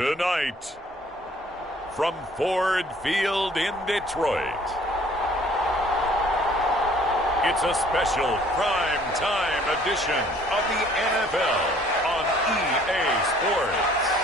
Tonight, from Ford Field in Detroit, it's a special prime time edition of the NFL on EA Sports.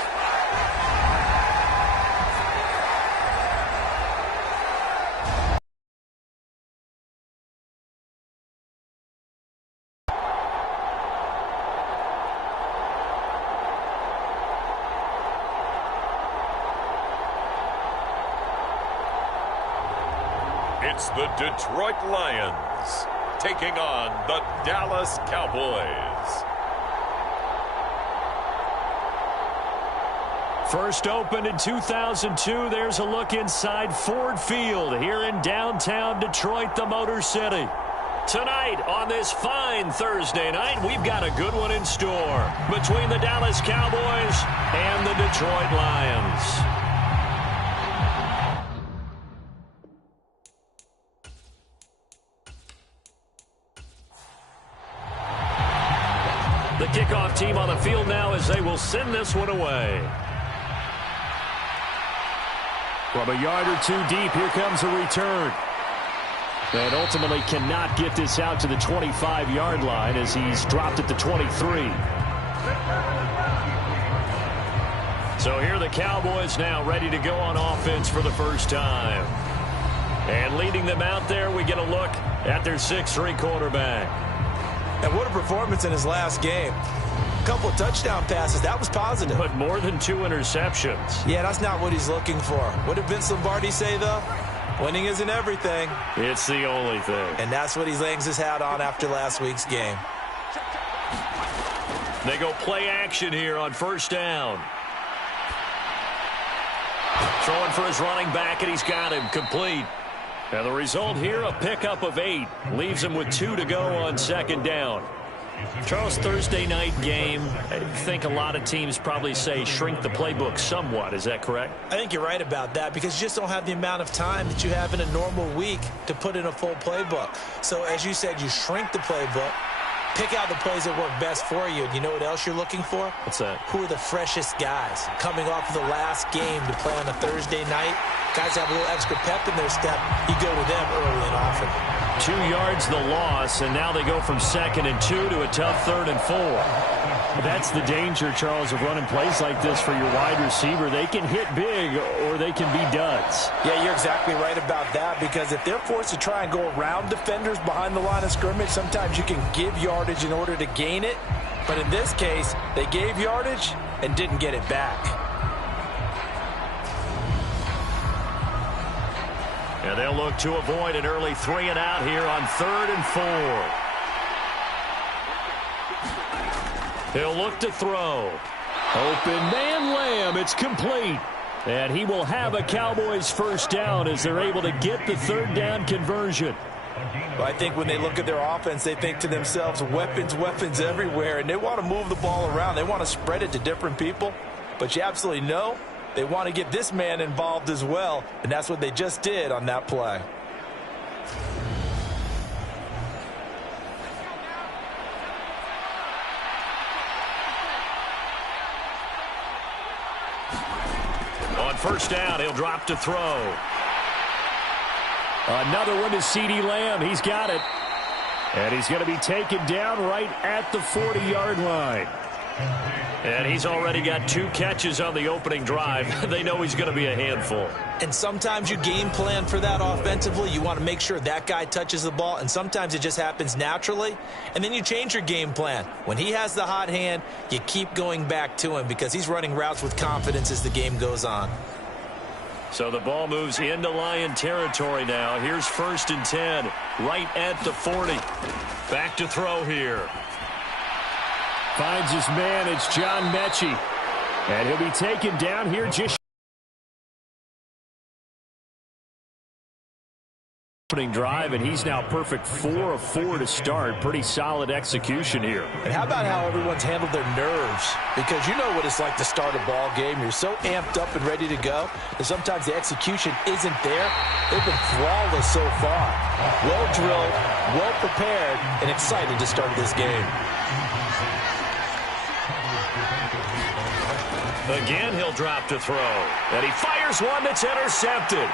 It's the Detroit Lions taking on the Dallas Cowboys. First opened in 2002, there's a look inside Ford Field here in downtown Detroit, the Motor City. Tonight, on this fine Thursday night, we've got a good one in store between the Dallas Cowboys and the Detroit Lions. The kickoff team on the field now as they will send this one away. From a yard or two deep, here comes a return. And ultimately cannot get this out to the 25-yard line as he's dropped at the 23. So here the Cowboys now ready to go on offense for the first time. And leading them out there, we get a look at their 6'3" quarterback. And what a performance in his last game. A couple of touchdown passes. That was positive. But more than 2 interceptions. Yeah, that's not what he's looking for. What did Vince Lombardi say, though? Winning isn't everything. It's the only thing. And that's what he hangs his hat on after last week's game. They go play action here on first down. Throwing for his running back, and he's got him complete. And the result here, a pickup of 8. Leaves him with 2 to go on second down. Charles, Thursday night game, I think a lot of teams probably say shrink the playbook somewhat. Is that correct? I think you're right about that because you just don't have the amount of time that you have in a normal week to put in a full playbook. So as you said, you shrink the playbook, pick out the plays that work best for you. And you know what else you're looking for? What's that? Who are the freshest guys coming off of the last game to play on a Thursday night? Guys have a little extra pep in their step. You go to them early and often. 2 yards the loss, and now they go from 2nd and 2 to a tough 3rd and 4. That's the danger, Charles, of running plays like this for your wide receiver. They can hit big or they can be duds. Yeah, you're exactly right about that because if they're forced to try and go around defenders behind the line of scrimmage, sometimes you can give yardage in order to gain it. But in this case, they gave yardage and didn't get it back. And they'll look to avoid an early 3 and out here on 3rd and 4. He'll look to throw. Open man Lamb. It's complete. And he will have a Cowboys first down as they're able to get the 3rd down conversion. Well, I think when they look at their offense, they think to themselves, weapons, weapons everywhere. And they want to move the ball around. They want to spread it to different people. But you absolutely know they want to get this man involved as well, and that's what they just did on that play. On first down, he'll drop to throw. Another one to CeeDee Lamb. He's got it. And he's going to be taken down right at the 40-yard line. And he's already got 2 catches on the opening drive. They know he's going to be a handful. And sometimes you game plan for that offensively. You want to make sure that guy touches the ball, and sometimes it just happens naturally. And then you change your game plan. When he has the hot hand, you keep going back to him because he's running routes with confidence as the game goes on. So the ball moves into Lion territory now. Here's 1st and 10, right at the 40. Back to throw here. Finds his man. It's John Mechie. And he'll be taken down here just opening drive, and he's now perfect 4 of 4 to start. Pretty solid execution here. And how about how everyone's handled their nerves? Because you know what it's like to start a ball game. You're so amped up and ready to go, and sometimes the execution isn't there. They've been flawless so far. Well drilled, well prepared, and excited to start this game. Again, he'll drop to throw. And he fires one that's intercepted.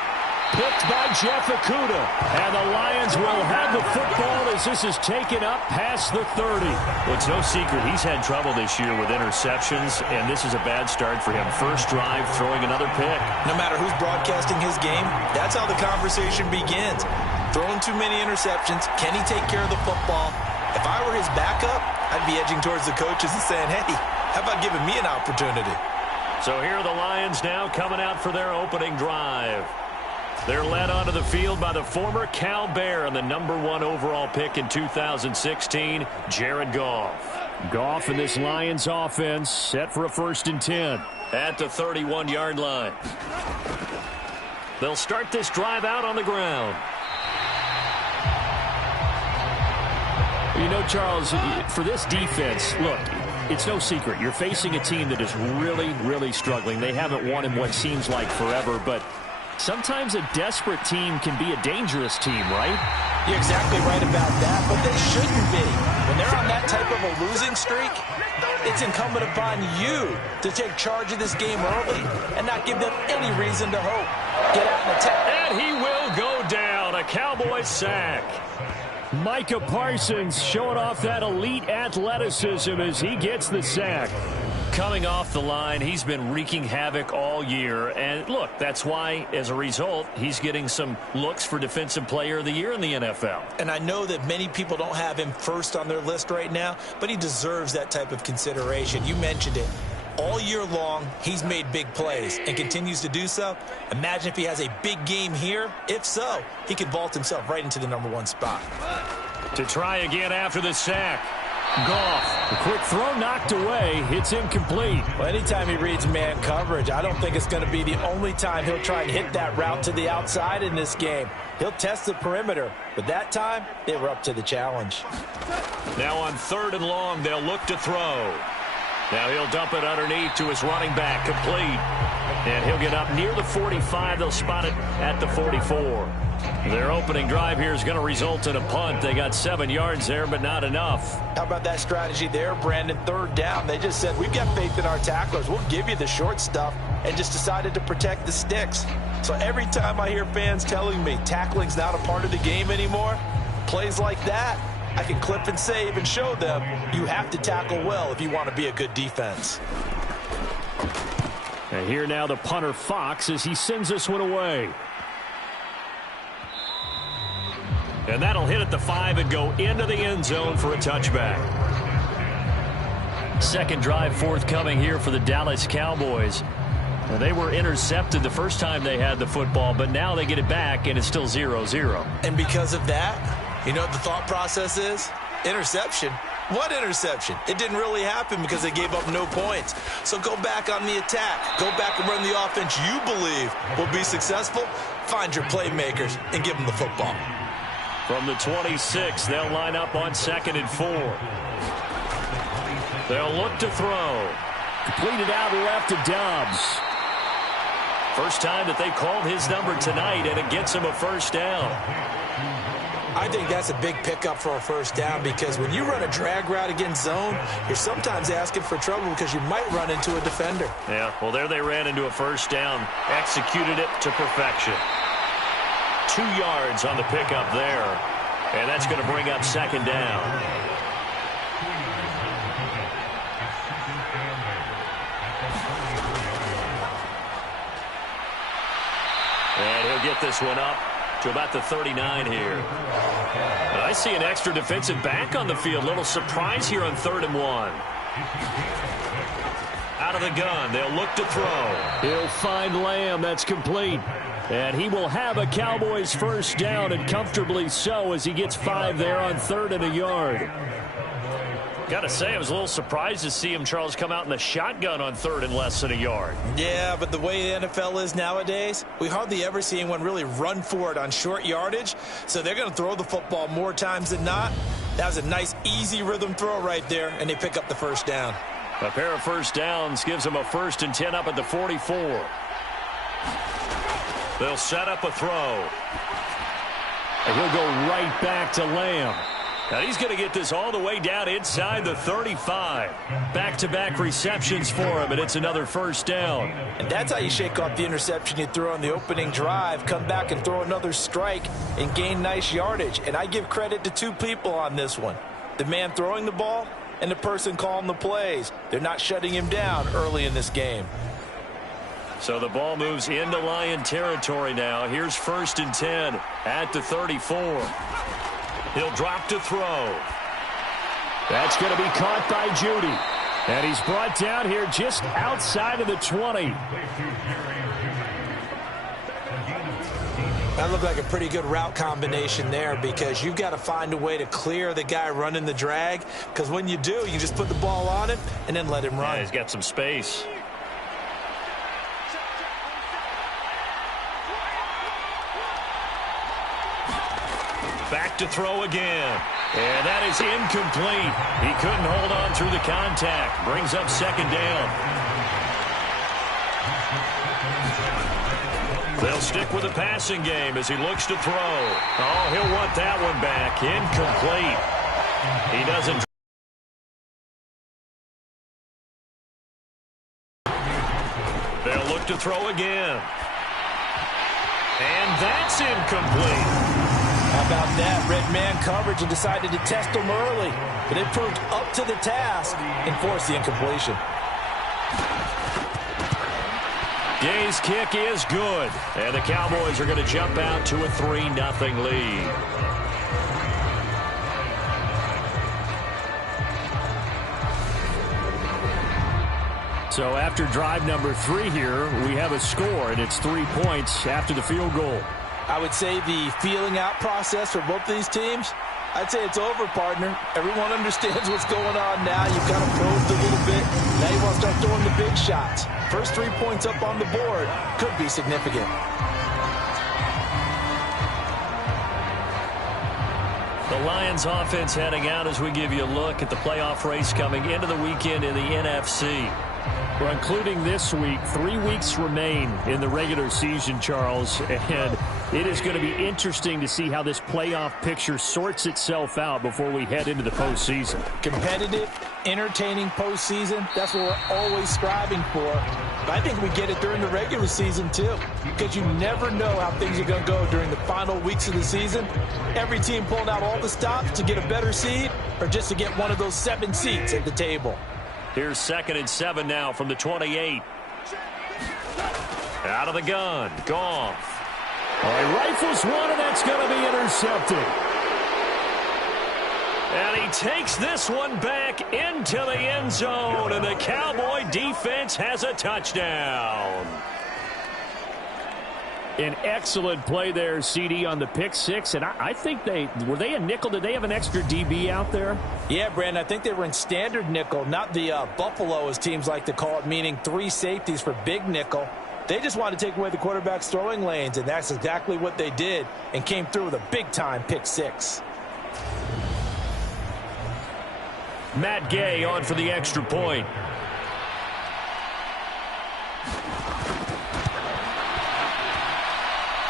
Picked by Jeff Okuda. And the Lions will have the football as this is taken up past the 30. Well, it's no secret he's had trouble this year with interceptions, and this is a bad start for him. First drive, throwing another pick. No matter who's broadcasting his game, that's how the conversation begins. Throwing too many interceptions. Can he take care of the football? If I were his backup, I'd be edging towards the coaches and saying, hey, how about giving me an opportunity? So here are the Lions now coming out for their opening drive. They're led onto the field by the former Cal Bear and the #1 overall pick in 2016, Jared Goff. Goff and this Lions offense set for a 1st and 10. At the 31-yard line. They'll start this drive out on the ground. You know, Charles, for this defense, look, it's no secret. You're facing a team that is really, really struggling. They haven't won in what seems like forever, but sometimes a desperate team can be a dangerous team, right? You're exactly right about that, but they shouldn't be. When they're on that type of a losing streak, it's incumbent upon you to take charge of this game early and not give them any reason to hope. Get out and attack. And he will go down. A Cowboys sack. Micah Parsons showing off that elite athleticism as he gets the sack. Coming off the line, he's been wreaking havoc all year. And look, that's why, as a result, he's getting some looks for Defensive Player of the Year in the NFL. And I know that many people don't have him first on their list right now, but he deserves that type of consideration. You mentioned it. All year long, he's made big plays and continues to do so. Imagine if he has a big game here. If so, he could vault himself right into the #1 spot. To try again after the sack. Goff. The quick throw knocked away. It's incomplete. Well, anytime he reads man coverage, I don't think it's going to be the only time he'll try and hit that route to the outside in this game. He'll test the perimeter, but that time, they were up to the challenge. Now on 3rd and long, they'll look to throw. Now he'll dump it underneath to his running back, complete. And he'll get up near the 45. They'll spot it at the 44. Their opening drive here is going to result in a punt. They got 7 yards there, but not enough. How about that strategy there, Brandon? 3rd down. They just said, we've got faith in our tacklers. We'll give you the short stuff, and just decided to protect the sticks. So every time I hear fans telling me tackling's not a part of the game anymore, plays like that, I can clip and save and show them you have to tackle well if you want to be a good defense. And here now the punter Fox as he sends this one away. And that'll hit at the 5 and go into the end zone for a touchback. Second drive forthcoming here for the Dallas Cowboys. Well, they were intercepted the first time they had the football, but now they get it back, and it's still 0-0. And because of that, you know what the thought process is? Interception. What interception? It didn't really happen because they gave up no points. So go back on the attack. Go back and run the offense you believe will be successful. Find your playmakers and give them the football. From the 26, they'll line up on 2nd and 4. They'll look to throw. Completed out left to Dobbs. First time that they called his number tonight, and it gets him a first down. I think that's a big pickup for a first down because when you run a drag route against zone, you're sometimes asking for trouble because you might run into a defender. Yeah, well, there they ran into a first down. Executed it to perfection. 2 yards on the pickup there. And that's going to bring up 2nd down. And he'll get this one up to about the 39 here. And I see an extra defensive back on the field. Little surprise here on 3rd and 1. Out of the gun. They'll look to throw. He'll find Lamb. That's complete. And he will have a Cowboys first down, and comfortably so, as he gets 5 there on 3rd and a yard. Got to say, I was a little surprised to see him, Charles, come out in the shotgun on 3rd and less than a yard. Yeah, but the way the NFL is nowadays, we hardly ever see anyone really run for it on short yardage. So they're going to throw the football more times than not. That was a nice, easy rhythm throw right there, and they pick up the first down. A pair of first downs gives them a 1st and 10 up at the 44. They'll set up a throw. And he'll go right back to Lamb. And he's going to get this all the way down inside the 35. Back-to-back receptions for him, and it's another first down. And that's how you shake off the interception you threw on the opening drive, come back and throw another strike and gain nice yardage. And I give credit to two people on this one, the man throwing the ball and the person calling the plays. They're not shutting him down early in this game. So the ball moves into Lion territory now. Here's 1st and 10 at the 34. He'll drop to throw. That's going to be caught by Judy. And he's brought down here just outside of the 20. That looked like a pretty good route combination there, because you've got to find a way to clear the guy running the drag, because when you do, you just put the ball on him and then let him run. Yeah, he's got some space. Back to throw again. And that is incomplete. He couldn't hold on through the contact. Brings up 2nd down. They'll stick with the passing game as he looks to throw. Oh, he'll want that one back. Incomplete. He doesn't. They'll look to throw again. And that's incomplete. How about that? Red man coverage and decided to test him early. But it proved up to the task and forced the incompletion. Gay's kick is good. And the Cowboys are going to jump out to a 3-0 lead. So after drive number 3 here, we have a score, and it's 3 points after the field goal. I would say the feeling out process for both these teams, I'd say it's over, partner. Everyone understands what's going on now. You've kind of probed a little bit. Now you want to start throwing the big shots. First 3 points up on the board could be significant. The Lions offense heading out as we give you a look at the playoff race coming into the weekend in the NFC. We're including this week. 3 weeks remain in the regular season, Charles, and it is going to be interesting to see how this playoff picture sorts itself out before we head into the postseason. Competitive, entertaining postseason, that's what we're always striving for. But I think we get it during the regular season, too, because you never know how things are going to go during the final weeks of the season. Every team pulling out all the stops to get a better seed or just to get one of those 7 seats at the table. Here's 2nd and 7 now from the 28. Out of the gun. Goff. He rifles one, and that's going to be intercepted. And he takes this one back into the end zone, and the Cowboy defense has a touchdown. An excellent play there, CD, on the pick 6. And I think were they a nickel? Did they have an extra DB out there? Yeah, Brandon, I think they were in standard nickel, not the Buffalo, as teams like to call it, meaning 3 safeties for big nickel. They just wanted to take away the quarterback's throwing lanes, and that's exactly what they did and came through with a big-time pick 6. Matt Gay on for the extra point.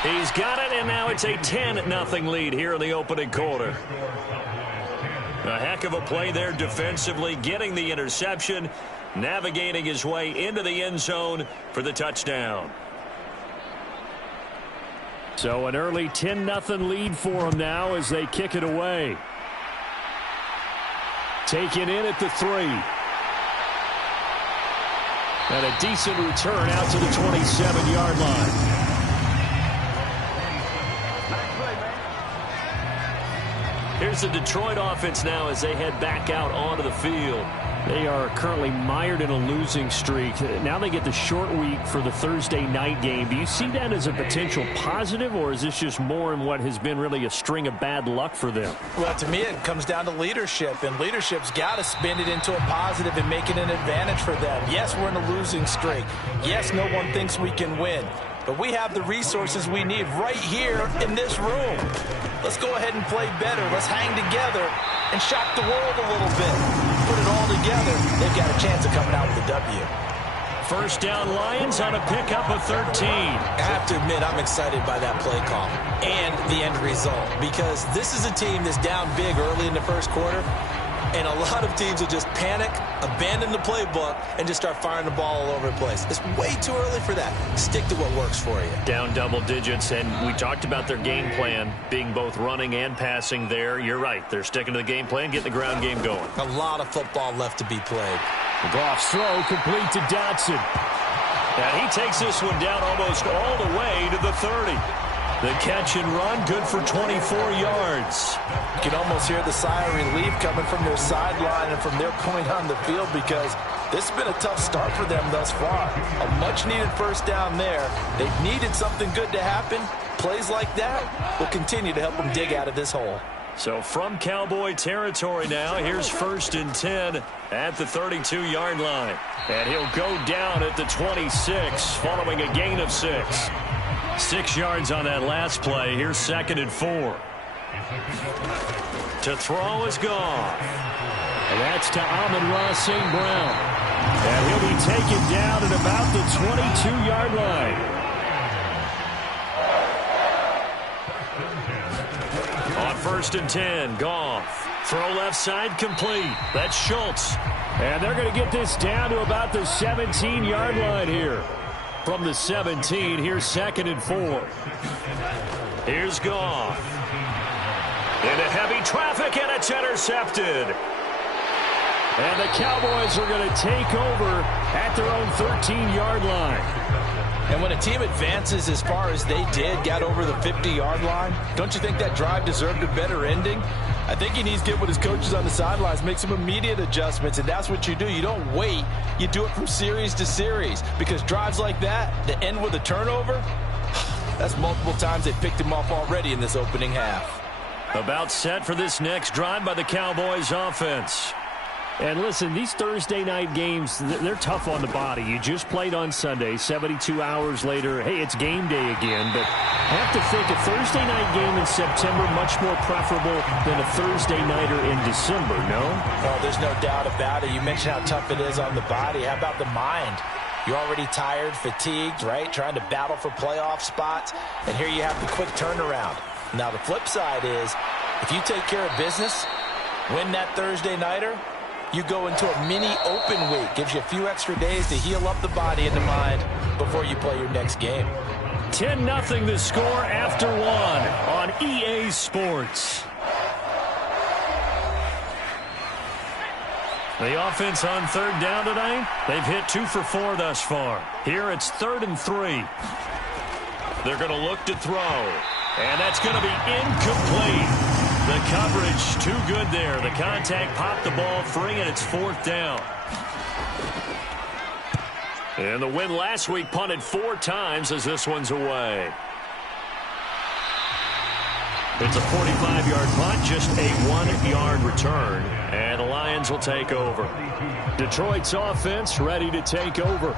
He's got it, and now it's a 10-0 lead here in the opening quarter. A heck of a play there defensively, getting the interception, navigating his way into the end zone for the touchdown. So an early 10-0 lead for them now as they kick it away. Taken in at the 3. And a decent return out to the 27-yard line. Here's the Detroit offense now as they head back out onto the field. They are currently mired in a losing streak. Now they get the short week for the Thursday night game. Do you see that as a potential positive, or is this just more in what has been really a string of bad luck for them? Well, to me, it comes down to leadership, and leadership's got to spin it into a positive and make it an advantage for them. Yes, we're in a losing streak. Yes, no one thinks we can win. But we have the resources we need right here in this room. Let's go ahead and play better. Let's hang together and shock the world a little bit. Put it all together, they've got a chance of coming out with a W. First down Lions on a pickup of 13. I have to admit, I'm excited by that play call and the end result, because this is a team that's down big early in the first quarter, and a lot of teams will just panic, abandon the playbook, and just start firing the ball all over the place. It's way too early for that. Stick to what works for you. Down double digits, and we talked about their game plan being both running and passing there. You're right. They're sticking to the game plan, getting the ground game going. A lot of football left to be played. Goff's throw complete to Dotson. And he takes this one down almost all the way to the 30. The catch and run, good for 24 yards. You can almost hear the sigh of relief coming from their sideline and from their point on the field, because this has been a tough start for them thus far. A much-needed first down there. They've needed something good to happen. Plays like that will continue to help them dig out of this hole. So from Cowboy territory now, here's 1st and 10 at the 32-yard line. And he'll go down at the 26 following a gain of 6. 6 yards on that last play. Here's 2nd and 4. To throw is gone. And that's to Amon-Ra St. Brown. And he'll be taken down at about the 22-yard line. On 1st and 10, Goff. Throw left side complete. That's Schultz. And they're going to get this down to about the 17-yard line here. From the 17, here's 2nd and 4. Here's Goff. Into heavy traffic, and it's intercepted. And the Cowboys are going to take over at their own 13-yard line. And when a team advances as far as they did, got over the 50-yard line, don't you think that drive deserved a better ending? I think he needs to get with his coaches on the sidelines, make some immediate adjustments, and that's what you do. You don't wait. You do it from series to series, because drives like that end with a turnover, that's multiple times they picked him off already in this opening half. About set for this next drive by the Cowboys offense. And listen, these Thursday night games, they're tough on the body. You just played on Sunday, 72 hours later. Hey, it's game day again. But I have to think a Thursday night game in September much more preferable than a Thursday nighter in December, no? Oh, there's no doubt about it. You mentioned how tough it is on the body. How about the mind? You're already tired, fatigued, right? Trying to battle for playoff spots. And here you have the quick turnaround. Now, the flip side is, if you take care of business, win that Thursday nighter, you go into a mini open week. Gives you a few extra days to heal up the body and the mind before you play your next game. 10-0 the score after 1 on EA Sports. The offense on 3rd down tonight, they've hit 2 for 4 thus far. Here it's 3rd and 3. They're going to look to throw. And that's going to be incomplete. The coverage too good there. The contact popped the ball free, and it's 4th down. And the win last week punted 4 times as this one's away. It's a 45-yard punt, just a 1-yard return. And the Lions will take over. Detroit's offense ready to take over.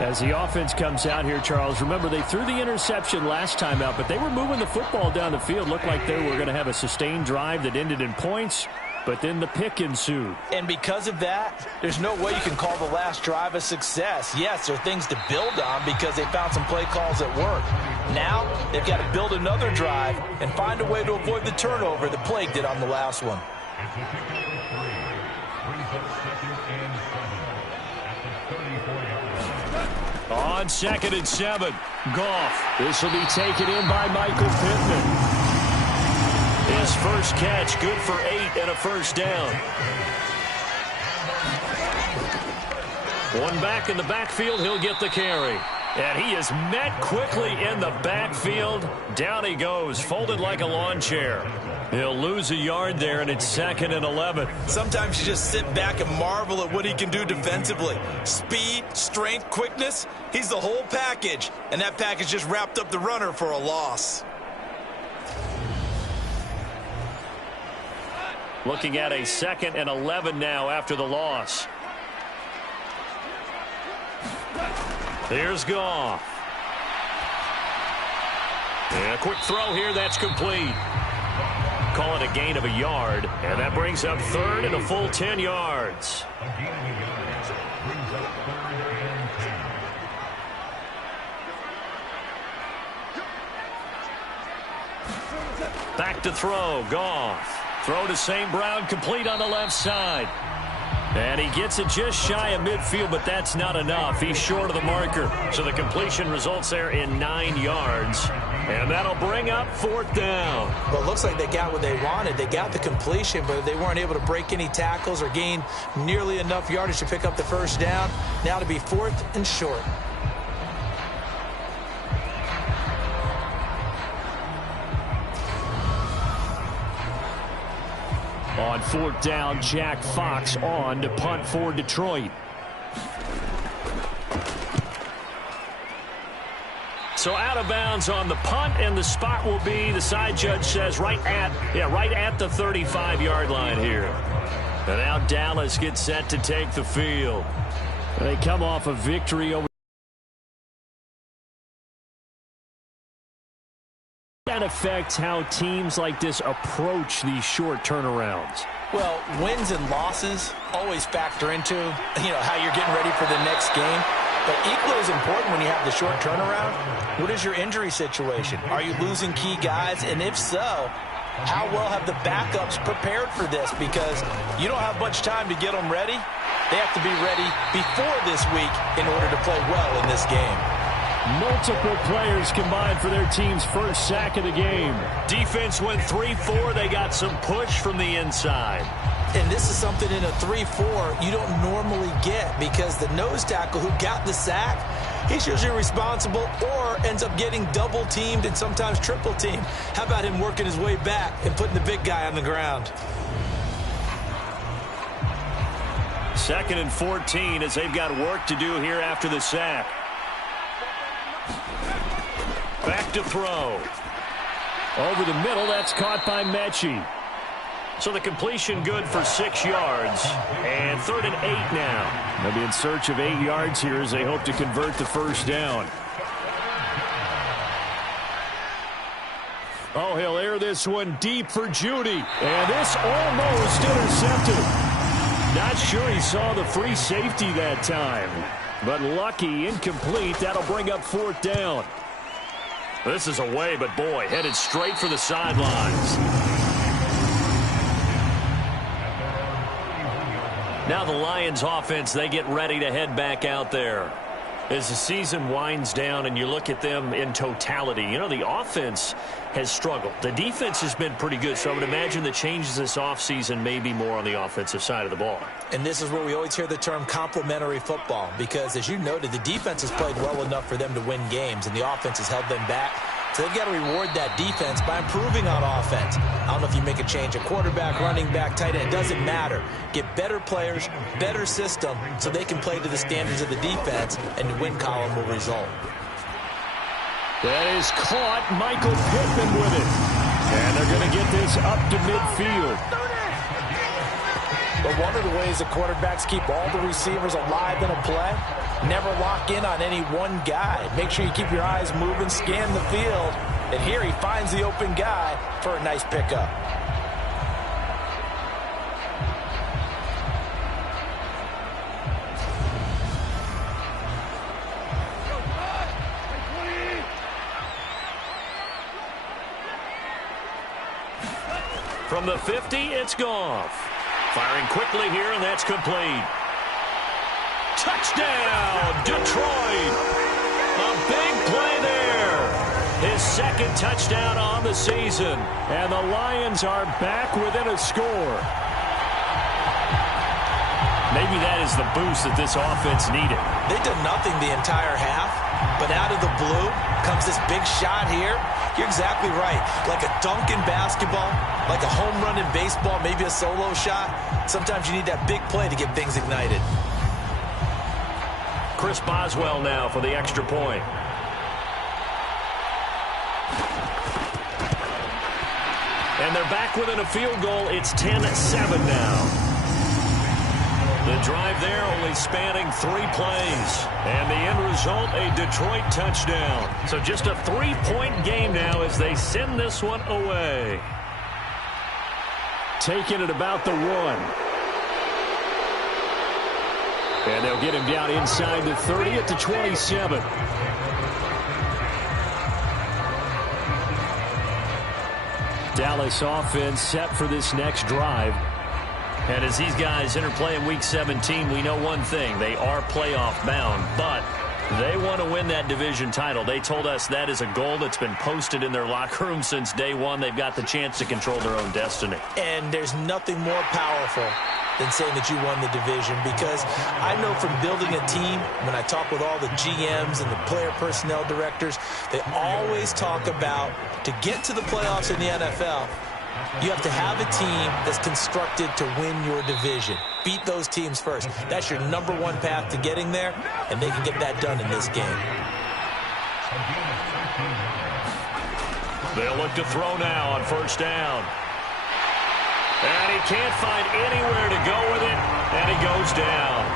As the offense comes out here, Charles, remember they threw the interception last time out, but they were moving the football down the field. Looked like they were going to have a sustained drive that ended in points, but then the pick ensued. And because of that, there's no way you can call the last drive a success. Yes, there are things to build on because they found some play calls that work. Now, they've got to build another drive and find a way to avoid the turnover that plagued it on the last one. On 2nd and 7, Goff. This will be taken in by Michael Pittman. His first catch, good for 8 and a first down. One back in the backfield, he'll get the carry. And he is met quickly in the backfield. Down he goes, folded like a lawn chair. He'll lose a yard there, and it's 2nd and 11. Sometimes you just sit back and marvel at what he can do defensively. Speed, strength, quickness, he's the whole package. And that package just wrapped up the runner for a loss. Looking at a 2nd and 11 now after the loss. Here's Goff. And a quick throw here, that's complete. Call it a gain of a yard, and that brings up 3rd and a full 10 yards. Back to throw. Goff. Throw to St. Brown, complete on the left side. And he gets it just shy of midfield, but that's not enough. He's short of the marker. So the completion results there in 9 yards. And that'll bring up 4th down. Well, it looks like they got what they wanted. They got the completion, but they weren't able to break any tackles or gain nearly enough yardage to pick up the first down. Now to be 4th and short. On 4th down, Jack Fox on to punt for Detroit. So out of bounds on the punt, and the spot will be, the side judge says, right at the 35-yard line here. And now Dallas gets set to take the field. They come off a victory over. That affects how teams like this approach these short turnarounds. Well, wins and losses always factor into, how you're getting ready for the next game. But equally as important when you have the short turnaround, what is your injury situation? Are you losing key guys? And if so, how well have the backups prepared for this? Because you don't have much time to get them ready. They have to be ready before this week in order to play well in this game. Multiple players combined for their team's first sack of the game. Defense went 3-4. They got some push from the inside. And this is something in a 3-4 you don't normally get, because the nose tackle who got the sack, he's usually responsible or ends up getting double teamed and sometimes triple teamed. How about him working his way back and putting the big guy on the ground? 2nd and 14 as they've got work to do here after the sack. Back to throw. Over the middle, that's caught by Mechie. So the completion good for 6 yards. And 3rd and 8 now. They'll be in search of 8 yards here as they hope to convert the first down. Oh, he'll air this one deep for Judy. And this almost intercepted. Not sure he saw the free safety that time. But lucky, incomplete. That'll bring up 4th down. This is away, but boy, headed straight for the sidelines. Now the Lions offense, they get ready to head back out there. As the season winds down and you look at them in totality, the offense has struggled. The defense has been pretty good, so I would imagine the changes this offseason may be more on the offensive side of the ball. And this is where we always hear the term complementary football, because as you noted, the defense has played well enough for them to win games, and the offense has held them back. So they've got to reward that defense by improving on offense. I don't know if you make a change at quarterback, running back, tight end. It doesn't matter. Get better players, better system, so they can play to the standards of the defense, and the win column will result. That is caught. Michael Pittman with it. And they're going to get this up to midfield. But one of the ways the quarterbacks keep all the receivers alive in a play, never lock in on any one guy. Make sure you keep your eyes moving, scan the field. And here he finds the open guy for a nice pickup. From the 50, it's Goff. Firing quickly here, and that's complete. Touchdown, Detroit! A big play there. His 2nd touchdown on the season. And the Lions are back within a score. Maybe that is the boost that this offense needed. They did nothing the entire half, but out of the blue comes this big shot here. You're exactly right. Like a dunk in basketball, like a home run in baseball, maybe a solo shot. Sometimes you need that big play to get things ignited. Chris Boswell now for the extra point. And they're back within a field goal. It's 10-7 now. The drive there only spanning 3 plays. And the end result, a Detroit touchdown. So just a 3-point game now as they send this one away. Taking it about the 1. And they'll get him down inside the 30 at the 27. Dallas offense set for this next drive. And as these guys interplay in Week 17, we know one thing. They are playoff bound, but they want to win that division title. They told us that is a goal that's been posted in their locker room since day one. They've got the chance to control their own destiny. And there's nothing more powerful than saying that you won the division, because I know from building a team, when I talk with all the GMs and the player personnel directors, they always talk about, to get to the playoffs in the NFL, you have to have a team that's constructed to win your division. Beat those teams first. That's your number one path to getting there, and they can get that done in this game. They'll look to throw now on first down. And he can't find anywhere to go with it, and he goes down.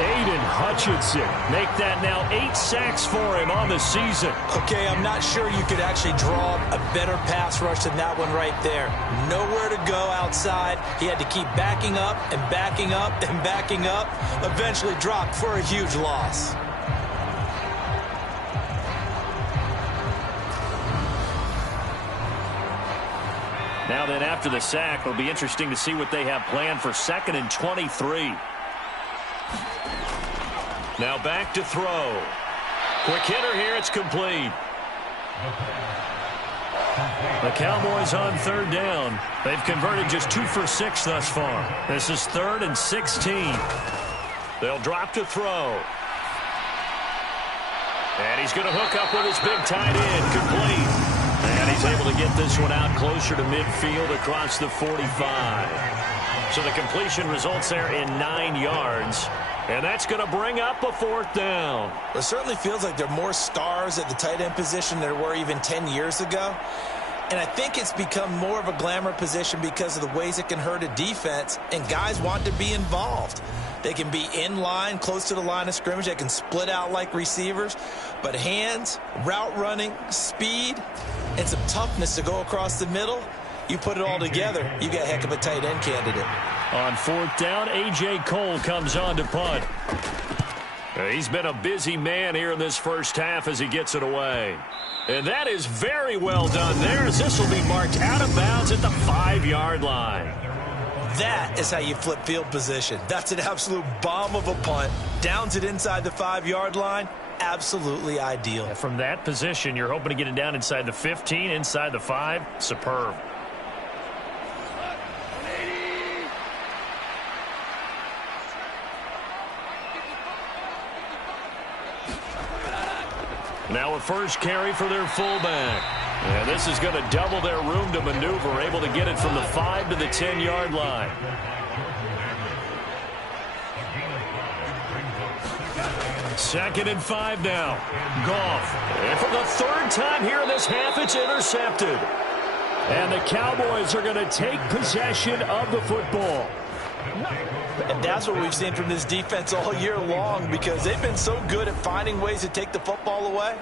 Aiden Hutchinson make that now 8 sacks for him on the season. Okay, I'm not sure you could actually draw a better pass rush than that one right there. Nowhere to go outside. He had to keep backing up and backing up and backing up. Eventually dropped for a huge loss. Now then, after the sack, it'll be interesting to see what they have planned for 2nd and 23. Now back to throw. Quick hitter here. It's complete. The Cowboys on 3rd down. They've converted just 2 for 6 thus far. This is 3rd and 16. They'll drop to throw. And he's going to hook up with his big tight end. Complete. And he's able to get this one out closer to midfield across the 45. So the completion results there in 9 yards. And that's going to bring up a 4th down. It certainly feels like there are more stars at the tight end position than there were even 10 years ago. And I think it's become more of a glamour position because of the ways it can hurt a defense, and guys want to be involved. They can be in line, close to the line of scrimmage. They can split out like receivers. But hands, route running, speed, and some toughness to go across the middle, you put it all together, you got a heck of a tight end candidate. On 4th down, A.J. Cole comes on to punt. He's been a busy man here in this first half as he gets it away. And that is very well done there, as this will be marked out of bounds at the 5-yard line. That is how you flip field position. That's an absolute bomb of a punt. Downs it inside the 5-yard line. Absolutely ideal. Yeah, from that position, you're hoping to get it down inside the 15, inside the 5. Superb. Now a first carry for their fullback. And this is going to double their room to maneuver, able to get it from the 5 to the 10-yard line. Second and 5 now. Goff. And for the 3rd time here in this half, it's intercepted. And the Cowboys are going to take possession of the football. And that's what we've seen from this defense all year long, because they've been so good at finding ways to take the football away.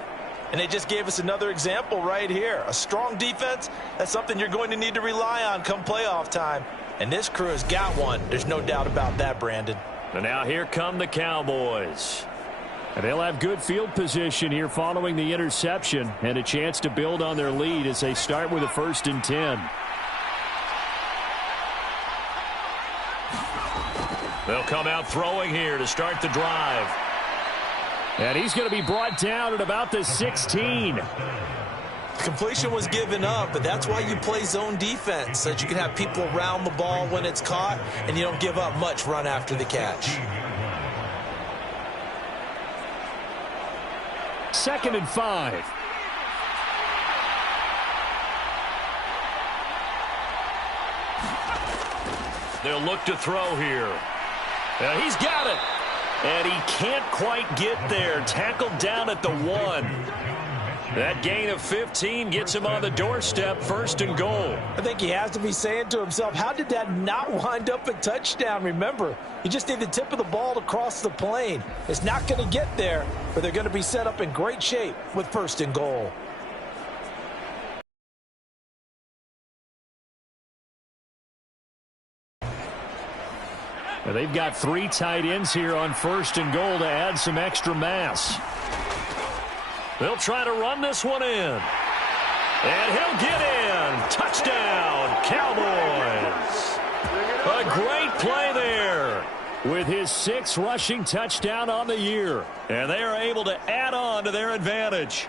And they just gave us another example right here. A strong defense, that's something you're going to need to rely on come playoff time. And this crew has got one. There's no doubt about that, Brandon. And now here come the Cowboys. And they'll have good field position here following the interception, and a chance to build on their lead as they start with a 1st and 10. They'll come out throwing here to start the drive. And he's going to be brought down at about the 16. Completion was given up, but that's why you play zone defense, so that you can have people around the ball when it's caught, and you don't give up much run after the catch. 2nd and 5. They'll look to throw here. He's got it. And he can't quite get there. Tackled down at the 1. That gain of 15 gets him on the doorstep, 1st and goal. I think he has to be saying to himself, how did that not wind up a touchdown? Remember, you just need the tip of the ball to cross the plane. It's not going to get there, but they're going to be set up in great shape with 1st and goal. They've got 3 tight ends here on 1st and goal to add some extra mass. They'll try to run this one in. And he'll get in. Touchdown, Cowboys. A great play there with his 6th rushing touchdown on the year. And they are able to add on to their advantage.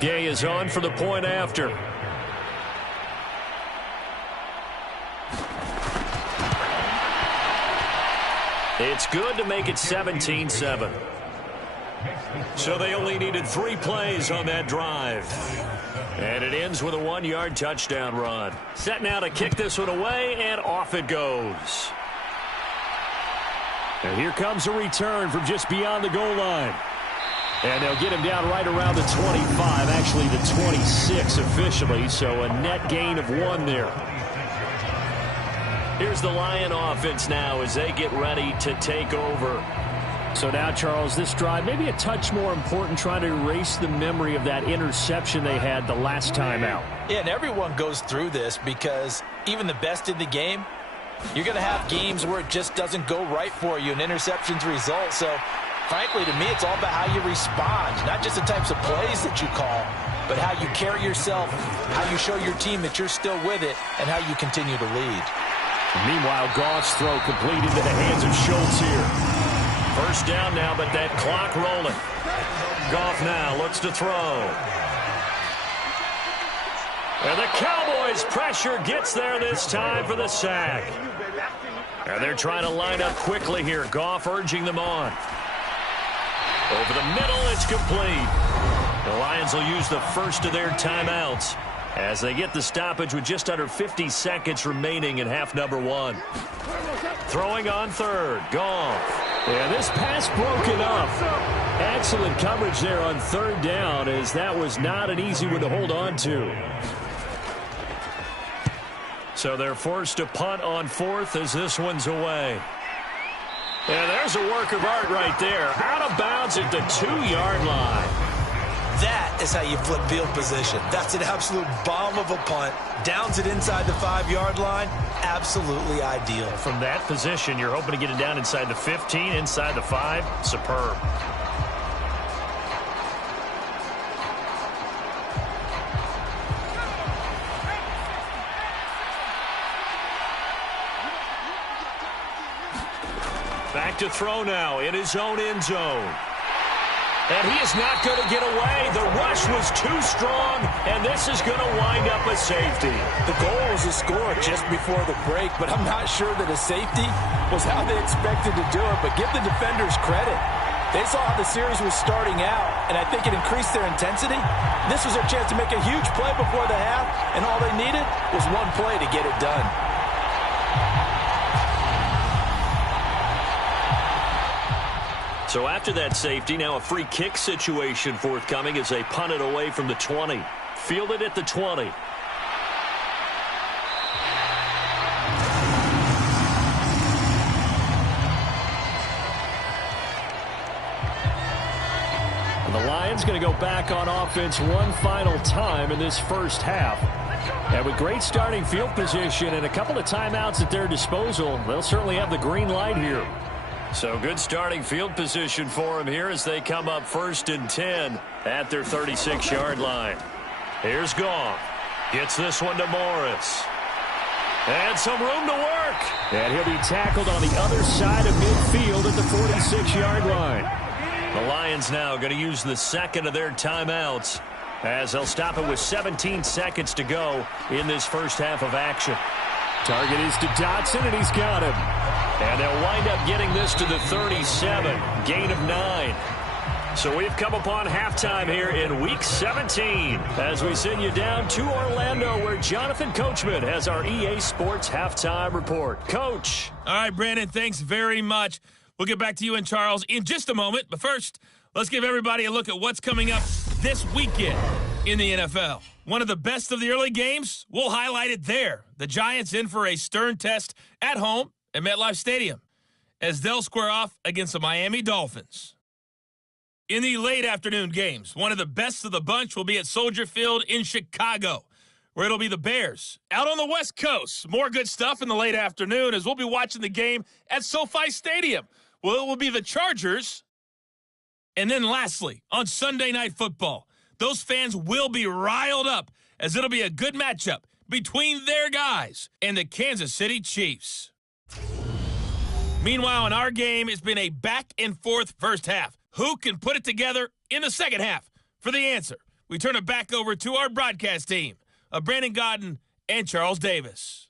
Gay is on for the point after. It's good to make it 17-7. So they only needed 3 plays on that drive. And it ends with a 1-yard touchdown run. Set now to kick this one away, and off it goes. And here comes a return from just beyond the goal line. And they'll get him down right around the 25, actually the 26 officially, so a net gain of 1 there. Here's the Lion offense now as they get ready to take over. So now, Charles, this drive maybe a touch more important, trying to erase the memory of that interception they had the last time out. Yeah, and everyone goes through this because even the best in the game, you're going to have games where it just doesn't go right for you, and interceptions result. So frankly, to me, it's all about how you respond, not just the types of plays that you call, but how you carry yourself, how you show your team that you're still with it, and how you continue to lead. Meanwhile, Goff's throw complete into the hands of Schultz here. First down now, but that clock rolling. Goff now looks to throw. And the Cowboys' pressure gets there this time for the sack. And they're trying to line up quickly here. Goff urging them on. Over the middle, it's complete. The Lions will use the first of their timeouts as they get the stoppage with just under 50 seconds remaining in half number 1. Throwing on third, Goff. And this pass broken up. Excellent coverage there on third down, as that was not an easy one to hold on to. So they're forced to punt on 4th as this one's away. And there's a work of art right there. Out of bounds at the 2-yard line. That is how you flip field position. That's an absolute bomb of a punt. Downs it inside the 5-yard line. Absolutely ideal. From that position, you're hoping to get it down inside the 15, inside the 5. Superb. Back to throw now in his own end zone. And he is not going to get away. The rush was too strong, and this is going to wind up a safety. The goal was a score just before the break, but I'm not sure that a safety was how they expected to do it. But give the defenders credit. They saw how the series was starting out, and I think it increased their intensity. This was their chance to make a huge play before the half, and all they needed was one play to get it done. So after that safety, now a free kick situation forthcoming as they punt it away from the 20. Fielded at the 20. And the Lions going to go back on offense one final time in this first half. And with great starting field position and a couple of timeouts at their disposal, they'll certainly have the green light here. So good starting field position for them here as they come up 1st and 10 at their 36-yard line. Here's Goff. Gets this one to Morris. And some room to work. And he'll be tackled on the other side of midfield at the 46-yard line. The Lions now going to use the second of their timeouts as they'll stop it with 17 seconds to go in this first half of action. Target is to Dotson, and he's got him. And they'll wind up getting this to the 37, gain of 9. So we've come upon halftime here in Week 17 as we send you down to Orlando where Jonathan Coachman has our EA Sports Halftime Report. Coach. All right, Brandon, thanks very much. We'll get back to you and Charles in just a moment. But first, let's give everybody a look at what's coming up this weekend in the NFL. One of the best of the early games, we'll highlight it there. The Giants in for a stern test at home at MetLife Stadium as they'll square off against the Miami Dolphins. In the late afternoon games, one of the best of the bunch will be at Soldier Field in Chicago, where it'll be the Bears. Out on the West Coast, more good stuff in the late afternoon as we'll be watching the game at SoFi Stadium. Well, it will be the Chargers. And then lastly, on Sunday Night Football, those fans will be riled up as it'll be a good matchup between their guys and the Kansas City Chiefs. Meanwhile, in our game, it's been a back-and-forth first half. Who can put it together in the second half? For the answer, we turn it back over to our broadcast team of Brandon Godden and Charles Davis.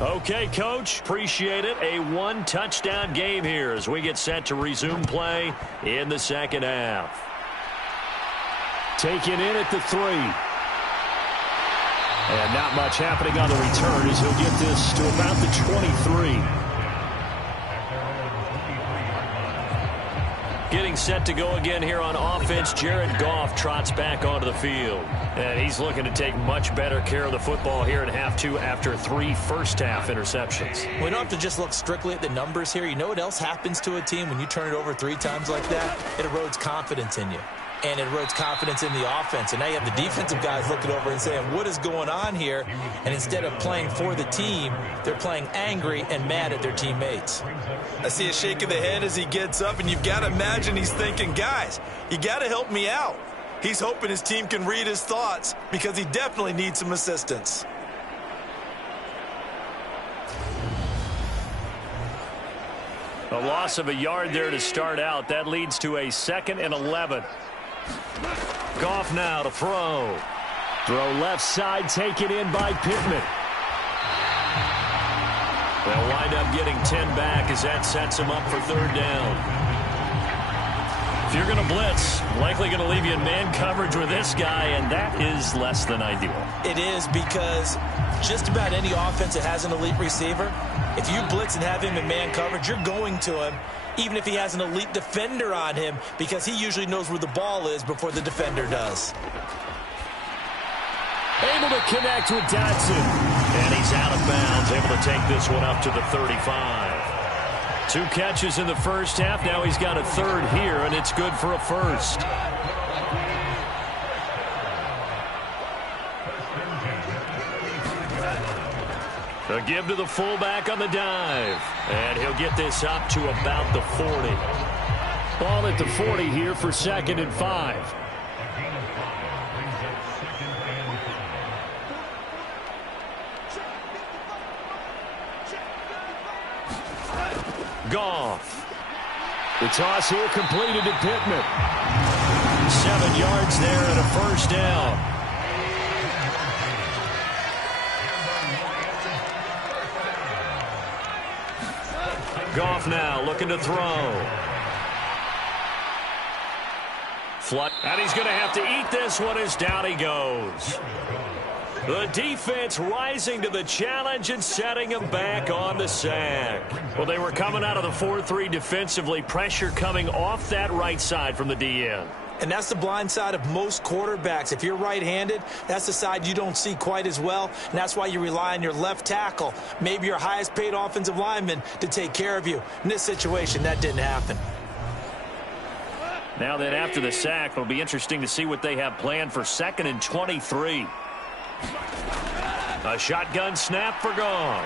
Okay, Coach, appreciate it. A one-touchdown game here as we get set to resume play in the second half. Taken in at the 3. And not much happening on the return as he'll get this to about the 23. Getting set to go again here on offense, Jared Goff trots back onto the field. And he's looking to take much better care of the football here in half 2 after 3 first-half interceptions. We don't have to just look strictly at the numbers here. You know what else happens to a team when you turn it over 3 times like that? It erodes confidence in you. And it erodes confidence in the offense. And now you have the defensive guys looking over and saying, what is going on here? And instead of playing for the team, they're playing angry and mad at their teammates. I see a shake of the head as he gets up, and you've got to imagine he's thinking, guys, you got to help me out. He's hoping his team can read his thoughts because he definitely needs some assistance. A loss of a yard there to start out. That leads to a 2nd and 11. Goff now to throw. Throw left side, taken in by Pittman. They'll wind up getting 10 back as that sets him up for 3rd down. If you're going to blitz, likely going to leave you in man coverage with this guy, and that is less than ideal. It is because just about any offense that has an elite receiver, if you blitz and have him in man coverage, you're going to him, even if he has an elite defender on him, because he usually knows where the ball is before the defender does. Able to connect with Dotson. And he's out of bounds, able to take this one up to the 35. 2 catches in the first half. Now he's got a 3rd here, and it's good for a 1st. A give to the fullback on the dive. And he'll get this up to about the 40. Ball at the 40 here for 2nd and 5. Goff. The toss here completed to Pittman. 7 yards there and a 1st down. Goff now looking to throw. Flood. And he's going to have to eat this one as down he goes. The defense rising to the challenge and setting him back on the sack. Well, they were coming out of the 4-3 defensively. Pressure coming off that right side from the DN. And that's the blind side of most quarterbacks. If you're right-handed, that's the side you don't see quite as well. And that's why you rely on your left tackle, maybe your highest-paid offensive lineman, to take care of you. In this situation, that didn't happen. Now then, after the sack, it'll be interesting to see what they have planned for 2nd and 23. A shotgun snap for Goff.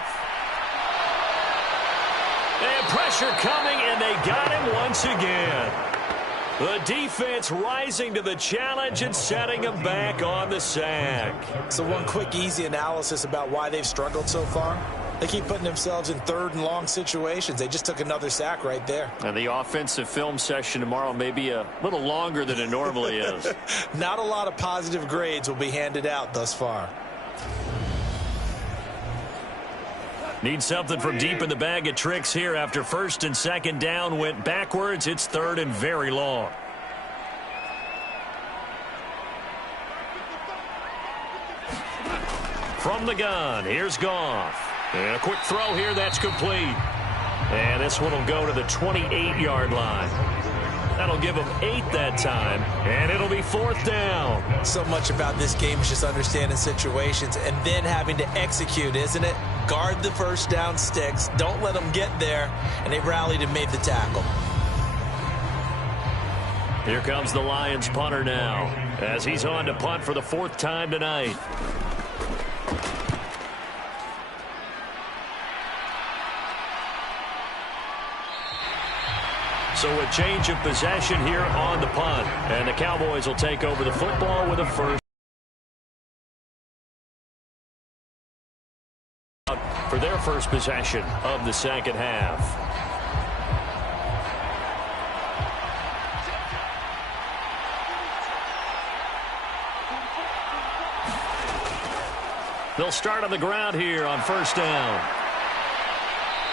And pressure coming, and they got him once again. The defense rising to the challenge and setting him back on the sack. So one quick, easy analysis about why they've struggled so far. They keep putting themselves in 3rd and long situations. They just took another sack right there. And the offensive film session tomorrow may be a little longer than it normally is. Not a lot of positive grades will be handed out thus far. Need something from deep in the bag of tricks here after 1st and 2nd down went backwards. It's 3rd and very long. From the gun, here's Goff. And a quick throw here, that's complete. And this one will go to the 28-yard line. That'll give them 8 that time, and it'll be 4th down. So much about this game is just understanding situations and then having to execute, isn't it? Guard the first down sticks. Don't let them get there. And they rallied and made the tackle. Here comes the Lions punter now, as he's on to punt for the 4th time tonight. So a change of possession here on the punt. And the Cowboys will take over the football with a first. For their first possession of the second half. They'll start on the ground here on first down.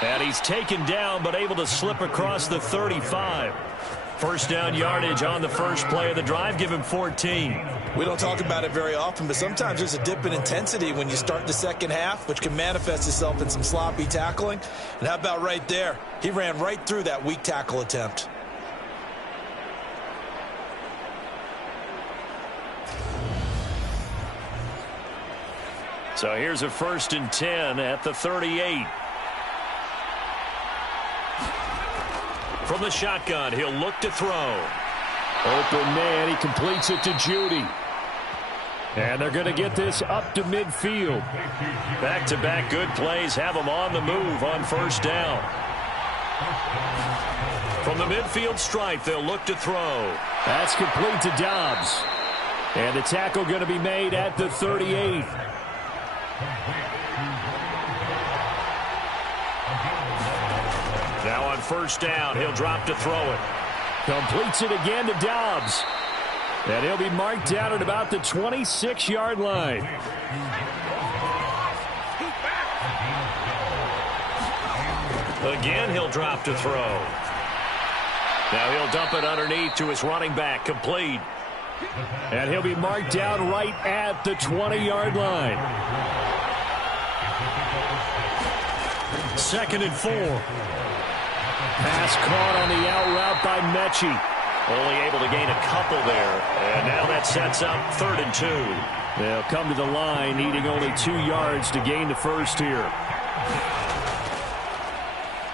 And he's taken down but able to slip across the 35. First down yardage on the first play of the drive. Give him 14. We don't talk about it very often, but sometimes there's a dip in intensity when you start the second half, which can manifest itself in some sloppy tackling. And how about right there? He ran right through that weak tackle attempt. So here's a 1st and 10 at the 38. From the shotgun, he'll look to throw. Open man, he completes it to Judy. And they're going to get this up to midfield. Back-to-back good plays have them on the move on first down. From the midfield stripe, they'll look to throw. That's complete to Dobbs. And the tackle going to be made at the 38. Now on first down, he'll drop to throw it. Completes it again to Dobbs. And he'll be marked down at about the 26-yard line. Again, he'll drop to throw. Now he'll dump it underneath to his running back, complete. And he'll be marked down right at the 20-yard line. 2nd and 4. Pass caught on the out route by Mechie. Only able to gain a couple there. And now that sets up 3rd and 2. They'll come to the line, needing only 2 yards to gain the first here.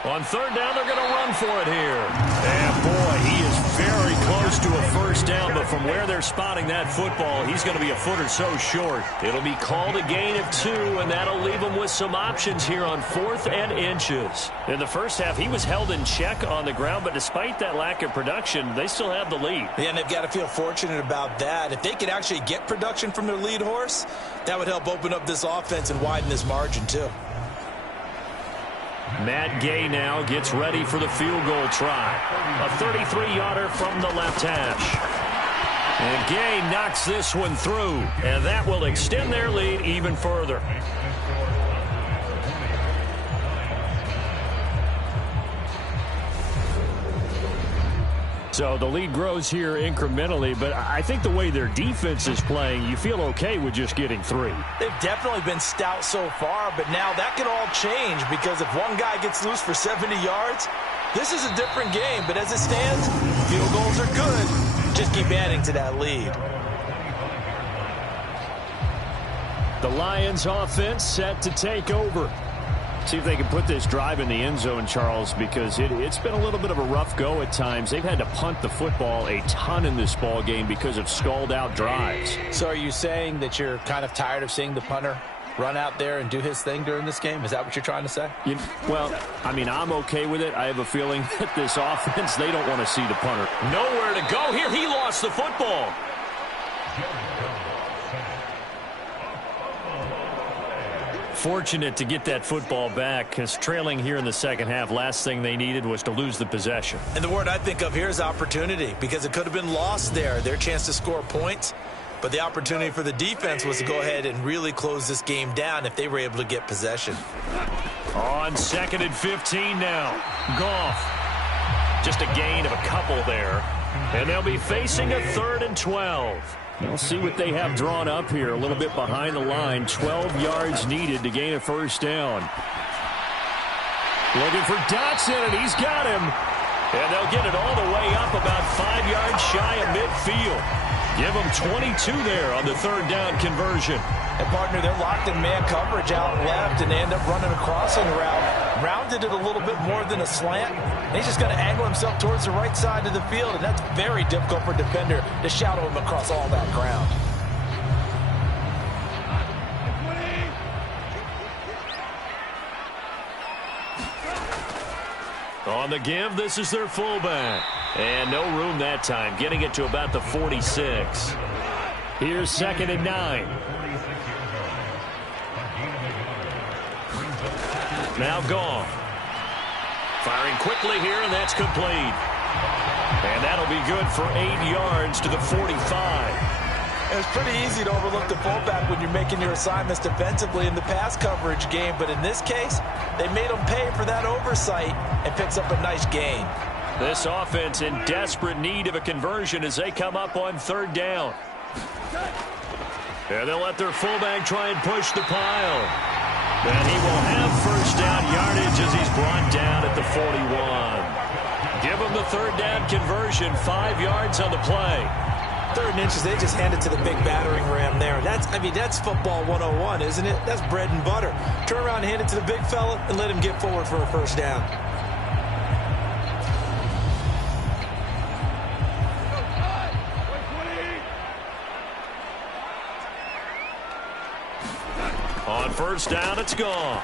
On 3rd down, they're going to run for it here. And boy, he is very close to a first down, but from where they're spotting that football, he's going to be a foot or so short. It'll be called a gain of 2, and that'll leave him with some options here on 4th and inches. In the first half, he was held in check on the ground, but despite that lack of production, they still have the lead. Yeah, and they've got to feel fortunate about that. If they could actually get production from their lead horse, that would help open up this offense and widen this margin too. Matt Gay now gets ready for the field goal try. A 33-yarder from the left hash. And Gay knocks this one through, and that will extend their lead even further. So the lead grows here incrementally, but I think the way their defense is playing, you feel okay with just getting 3. They've definitely been stout so far, but now that could all change because if one guy gets loose for 70 yards, this is a different game. But as it stands, field goals are good. Just keep adding to that lead. The Lions offense set to take over. See if they can put this drive in the end zone, Charles, because it's been a little bit of a rough go at times. They've had to punt the football a ton in this ball game because of stalled-out drives. So are you saying that you're kind of tired of seeing the punter run out there and do his thing during this game? Is that what you're trying to say? Well, I mean, I'm okay with it. I have a feeling that this offense, they don't want to see the punter. Nowhere to go here. He lost the football. Fortunate to get that football back, because trailing here in the second half, last thing they needed was to lose the possession. And the word I think of here is opportunity, because it could have been lost there, their chance to score points. But the opportunity for the defense was to go ahead and really close this game down if they were able to get possession. On 2nd and 15 now. Goff. Just a gain of a couple there. And they'll be facing a 3rd and 12. We'll see what they have drawn up here. A little bit behind the line. 12 yards needed to gain a first down. Looking for Dotson, and he's got him. And they'll get it all the way up about 5 yards shy of midfield. Give them 22 there on the third down conversion. And, partner, they're locked in man coverage out left, and they end up running a crossing route. Rounded it a little bit more than a slant. And he's just going to angle himself towards the right side of the field, and that's very difficult for a defender to shadow him across all that ground. On the give, this is their fullback. And no room that time, getting it to about the 46. Here's 2nd and 9. Now gone. Firing quickly here, and that's complete. And that'll be good for 8 yards to the 45. It's pretty easy to overlook the fullback when you're making your assignments defensively in the pass coverage game, but in this case, they made him pay for that oversight and picks up a nice gain. This offense in desperate need of a conversion as they come up on 3rd down. And they'll let their fullback try and push the pile. And he will have 1st down yardage as he's brought down at the 41. Give him the 3rd down conversion, 5 yards on the play. 3rd and inches, they just hand it to the big battering ram there. That's football 101, isn't it? That's bread and butter. Turn around and hand it to the big fella and let him get forward for a 1st down. On 1st down, it's gone.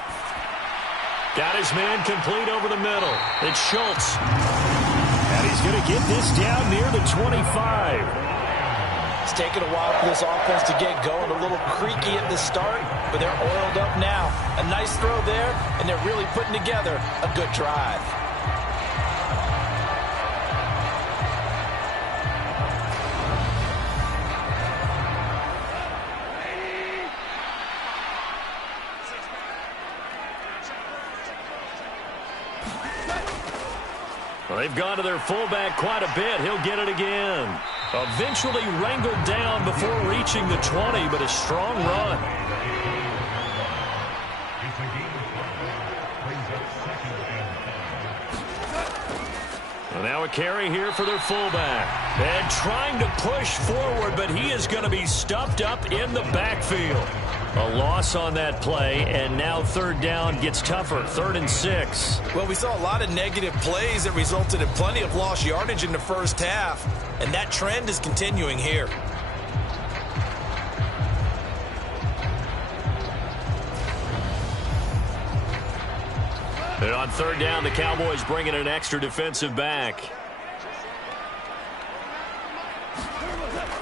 Got his man complete over the middle. It's Schultz. And he's going to get this down near the 25. It's taken a while for this offense to get going. A little creaky at the start, but they're oiled up now. A nice throw there, and they're really putting together a good drive. Well, they've gone to their fullback quite a bit. He'll get it again. Eventually wrangled down before reaching the 20, but a strong run. Well, now a carry here for their fullback. And trying to push forward, but he is going to be stuffed up in the backfield. A loss on that play, and now 3rd down gets tougher, 3rd and 6. Well, we saw a lot of negative plays that resulted in plenty of lost yardage in the 1st half, and that trend is continuing here. And on 3rd down, the Cowboys bring in an extra defensive back.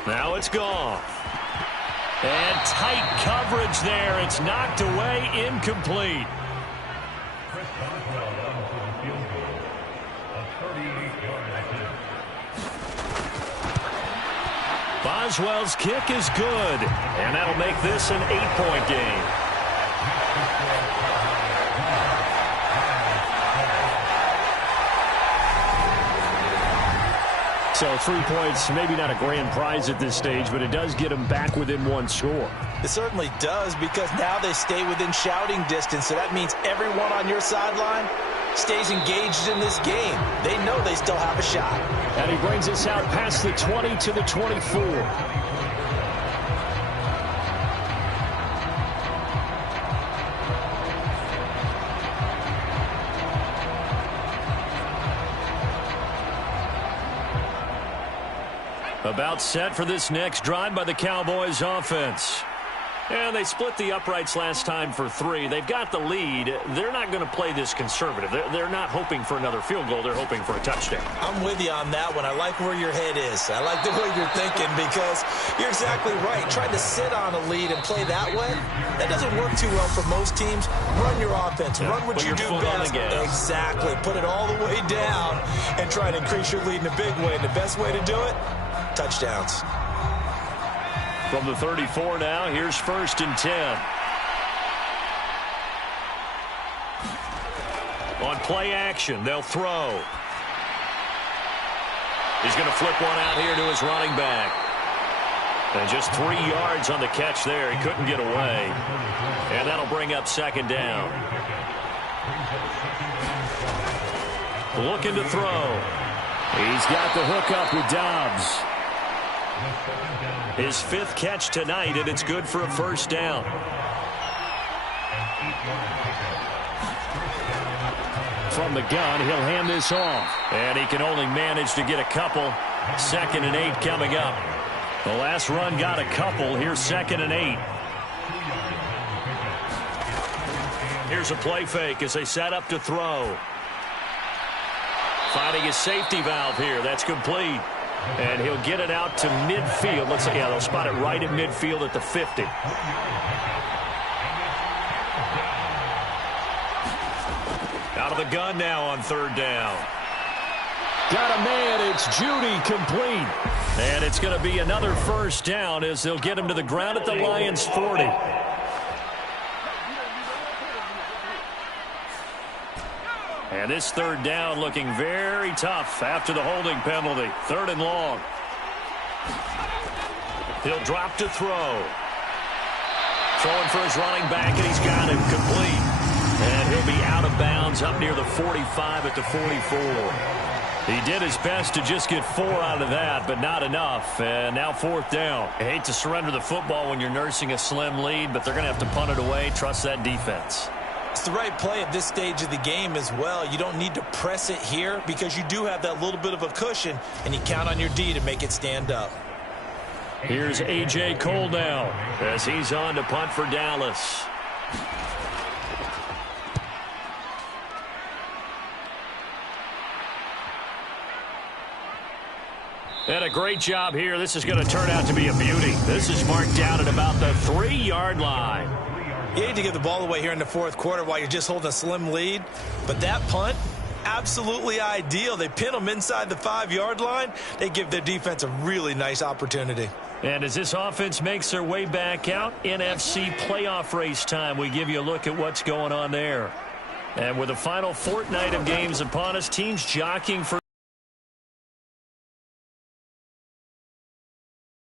Now it's gone. And tight coverage there. It's knocked away, incomplete. Boswell's kick is good, and that'll make this an 8-point game. So 3 points, maybe not a grand prize at this stage, but it does get them back within 1 score. It certainly does, because now they stay within shouting distance, so that means everyone on your sideline stays engaged in this game. They know they still have a shot. And he brings us out past the 20 to the 24. About set for this next drive by the Cowboys offense. And they split the uprights last time for 3. They've got the lead. They're not going to play this conservative. They're not hoping for another field goal. They're hoping for a touchdown. I'm with you on that one. I like where your head is. I like the way you're thinking, because you're exactly right. Trying to sit on a lead and play that way, that doesn't work too well for most teams. Run your offense. Run what you do best. Exactly. Put it all the way down and try to increase your lead in a big way. And the best way to do it, touchdowns. From the 34 now, here's 1st and 10. On play action, they'll throw. He's going to flip one out here to his running back. And just 3 yards on the catch there. He couldn't get away. And that'll bring up 2nd down. looking to throw. He's got the hook up with Dobbs. His 5th catch tonight, and it's good for a first down. From the gun, he'll hand this off. And he can only manage to get a couple. 2nd and 8 coming up. The last run got a couple. Here's 2nd and 8. Here's a play fake as they set up to throw. Finding his safety valve here. That's complete. And he'll get it out to midfield. Looks like, yeah, they'll spot it right at midfield at the 50. Out of the gun now on 3rd down. Got a man. It's Judy, complete. And it's going to be another first down as they'll get him to the ground at the Lions' 40. And this 3rd down looking very tough after the holding penalty. 3rd and long. He'll drop to throw. Throwing for his running back, and he's got him complete. And he'll be out of bounds up near the 45 at the 44. He did his best to just get 4 out of that, but not enough. And now 4th down. I hate to surrender the football when you're nursing a slim lead, but they're going to have to punt it away. Trust that defense. It's the right play at this stage of the game as well. You don't need to press it here because you do have that little bit of a cushion, and you count on your D to make it stand up. Here's A.J. Cole now as he's on to punt for Dallas. And a great job here. This is going to turn out to be a beauty. This is marked down at about the 3-yard line. You hate to give the ball away here in the 4th quarter while you're just holding a slim lead. But that punt, absolutely ideal. They pin them inside the 5-yard line. They give their defense a really nice opportunity. And as this offense makes their way back out, NFC playoff race time, we give you a look at what's going on there. And with the final fortnight of games upon us, teams jockeying for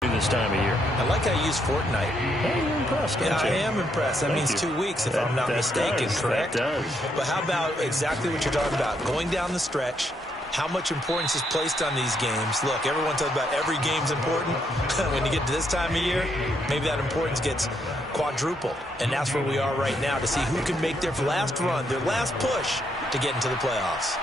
this time of year. I like how you use fortnight. Hey, you're impressed, Yeah, I am impressed. That means 2 weeks, if I'm not mistaken, correct? That does. But how about exactly what you're talking about? Going down the stretch, how much importance is placed on these games. Look, everyone talks about every game's important. When you get to this time of year, maybe that importance gets quadrupled. And that's where we are right now to see who can make their last run, their last push to get into the playoffs.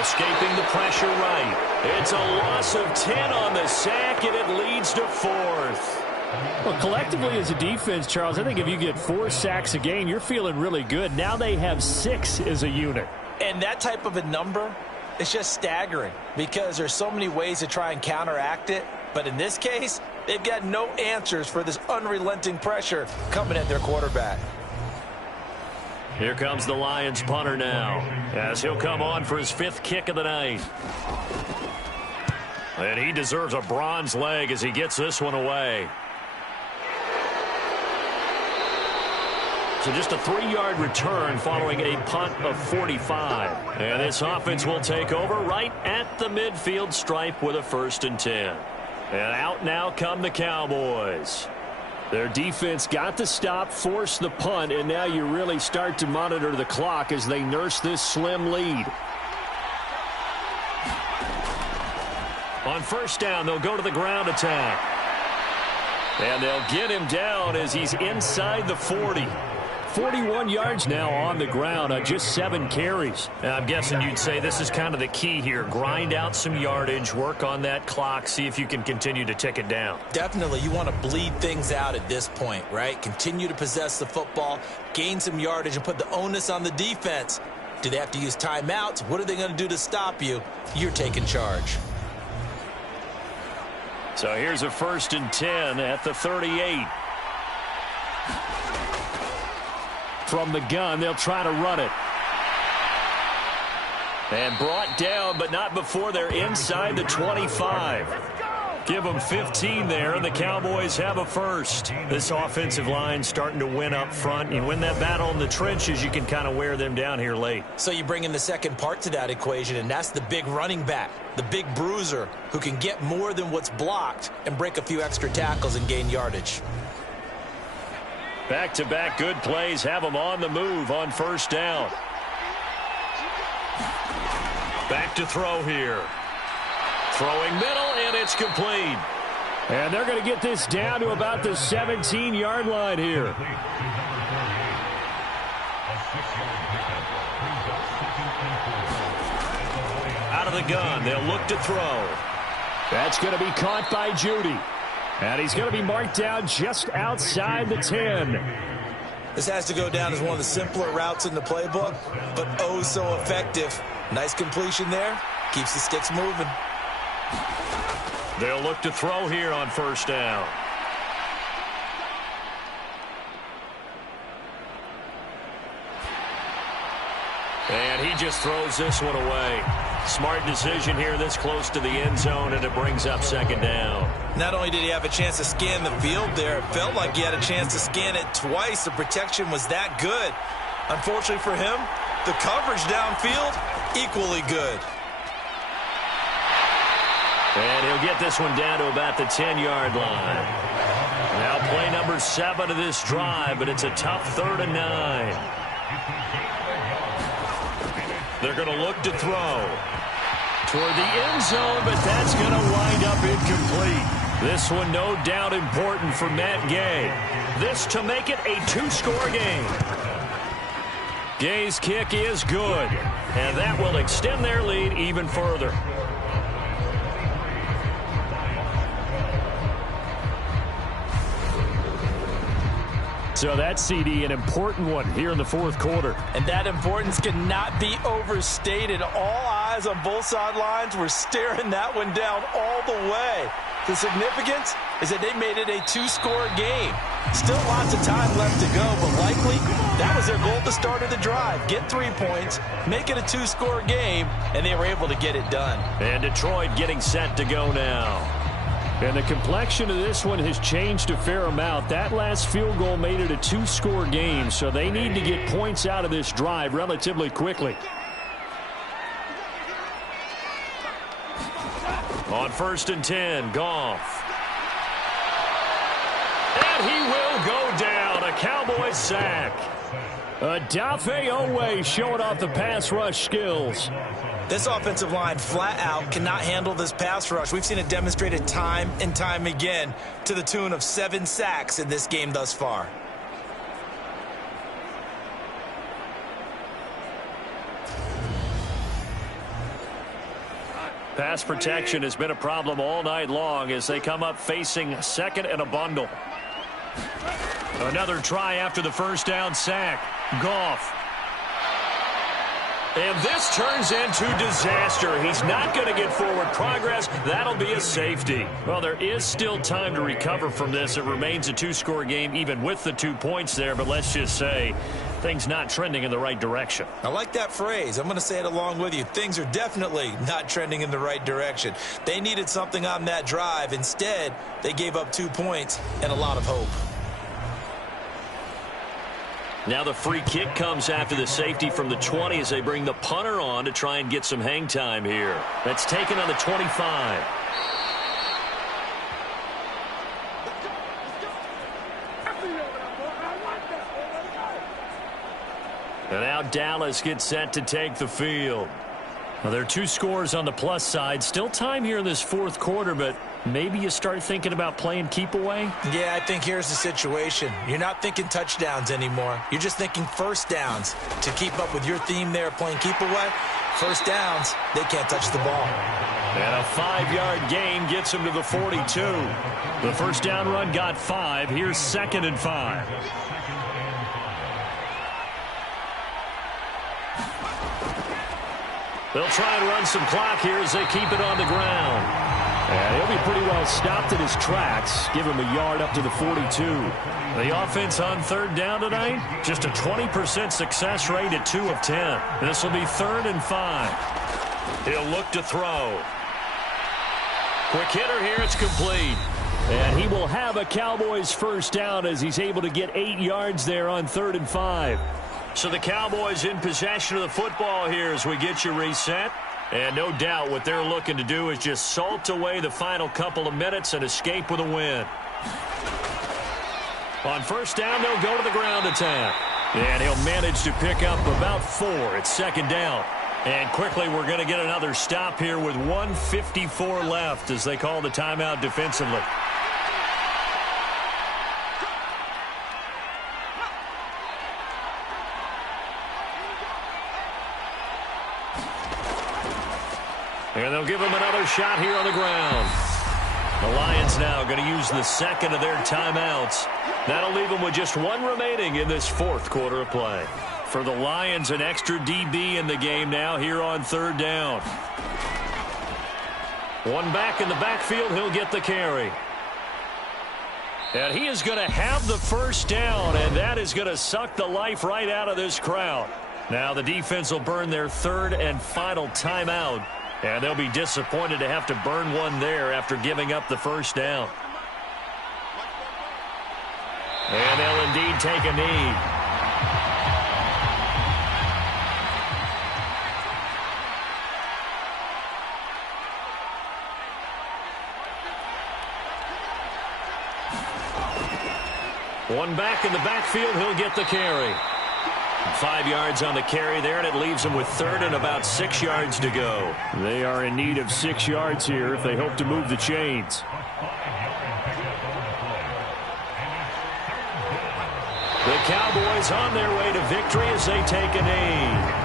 Escaping the pressure right. It's a loss of 10 on the sack, and it leads to 4th. Well, collectively as a defense, Charles, I think if you get 4 sacks a game, you're feeling really good. Now they have 6 as a unit. And that type of a number is just staggering because there's so many ways to try and counteract it. But in this case, they've got no answers for this unrelenting pressure coming at their quarterback. Here comes the Lions punter now as he'll come on for his 5th kick of the night. And he deserves a bronze leg as he gets this one away. So just a 3-yard return following a punt of 45. And this offense will take over right at the midfield stripe with a 1st and 10. And out now come the Cowboys. Their defense got the stop, forced the punt, and now you really start to monitor the clock as they nurse this slim lead. On 1st down, they'll go to the ground attack. And they'll get him down as he's inside the 40. 41 yards now on the ground on just 7 carries. And I'm guessing you'd say this is kind of the key here. Grind out some yardage, work on that clock, see if you can continue to tick it down. Definitely, you want to bleed things out at this point, right? Continue to possess the football, gain some yardage, and put the onus on the defense. Do they have to use timeouts? What are they going to do to stop you? You're taking charge. So here's a 1st and 10 at the 38. From the gun, they'll try to run it. And brought down, but not before they're inside the 25. Give them 15 there, and the Cowboys have a 1st. This offensive line starting to win up front. You win that battle in the trenches, you can kind of wear them down here late. So you bring in the second part to that equation, and that's the big running back, the big bruiser, who can get more than what's blocked and break a few extra tackles and gain yardage. Back-to-back good plays have them on the move on 1st down. Back to throw here. Throwing middle, and it's complete. And they're going to get this down to about the 17-yard line here. Out of the gun, they'll look to throw. That's going to be caught by Judy. And he's going to be marked down just outside the 10. This has to go down as one of the simpler routes in the playbook, but oh so effective. Nice completion there. Keeps the sticks moving. They'll look to throw here on first down. And he just throws this one away. Smart decision here this close to the end zone, and it brings up second down. Not only did he have a chance to scan the field there, it felt like he had a chance to scan it twice. The protection was that good. Unfortunately for him, the coverage downfield, equally good. And he'll get this one down to about the 10-yard line. Now play number 7 of this drive, but it's a tough 3rd and 9. They're going to look to throw toward the end zone, but that's going to wind up incomplete. This one no doubt important for Matt Gay. This to make it a 2-score game. Gay's kick is good, and that will extend their lead even further. So that CD, an important one here in the fourth quarter. And that importance cannot be overstated. All eyes on both sidelines were staring that one down all the way. The significance is that they made it a 2-score game. Still lots of time left to go, but likely that was their goal at the start of the drive. Get 3 points, make it a 2-score game, and they were able to get it done. And Detroit getting set to go now. And the complexion of this one has changed a fair amount. That last field goal made it a 2-score game, so they need to get points out of this drive relatively quickly. On 1st and 10, Goff. And he will go down. A Cowboys sack. Odafe Oweh showing off the pass rush skills. This offensive line flat out cannot handle this pass rush. We've seen it demonstrated time and time again to the tune of 7 sacks in this game thus far. Pass protection has been a problem all night long as they come up facing second and a bundle. Another try after the first down sack. Goff. And this turns into disaster. He's not going to get forward progress. That'll be a safety. Well, there is still time to recover from this. It remains a 2-score game even with the 2 points there. But let's just say things not trending in the right direction. I like that phrase. I'm going to say it along with you. Things are definitely not trending in the right direction. They needed something on that drive. Instead, they gave up 2 points and a lot of hope. Now the free kick comes after the safety from the 20 as they bring the punter on to try and get some hang time here. That's taken on the 25. And now Dallas gets set to take the field. Well, there are 2 scores on the plus side. Still time here in this fourth quarter, but maybe you start thinking about playing keep away? Yeah, I think here's the situation. You're not thinking touchdowns anymore. You're just thinking first downs. To keep up with your theme there, playing keep away, first downs, they can't touch the ball. And a 5-yard gain gets him to the 42. The first down run got 5. Here's 2nd and 5. They'll try and run some clock here as they keep it on the ground. And he'll be pretty well stopped in his tracks. Give him a yard up to the 42. The offense on 3rd down tonight, just a 20% success rate at 2 of 10. This will be 3rd and 5. He'll look to throw. Quick hitter here, it's complete. And he will have a Cowboys first down as he's able to get 8 yards there on 3rd and 5. So the Cowboys in possession of the football here as we get you reset. And no doubt what they're looking to do is just salt away the final couple of minutes and escape with a win. On first down, they'll go to the ground attack. And he'll manage to pick up about 4 at 2nd down. And quickly, we're going to get another stop here with 1:54 left as they call the timeout defensively. And they'll give him another shot here on the ground. The Lions now going to use the second of their timeouts. That'll leave them with just one remaining in this fourth quarter of play. For the Lions, an extra DB in the game now here on third down. One back in the backfield, he'll get the carry. And he is going to have the first down, and that is going to suck the life right out of this crowd. Now the defense will burn their third and final timeout, and they'll be disappointed to have to burn one there after giving up the first down. And they'll indeed take a knee. One back in the backfield, he'll get the carry. 5 yards on the carry there, and it leaves them with third and about 6 yards to go. They are in need of 6 yards here if they hope to move the chains. The Cowboys on their way to victory as they take a knee.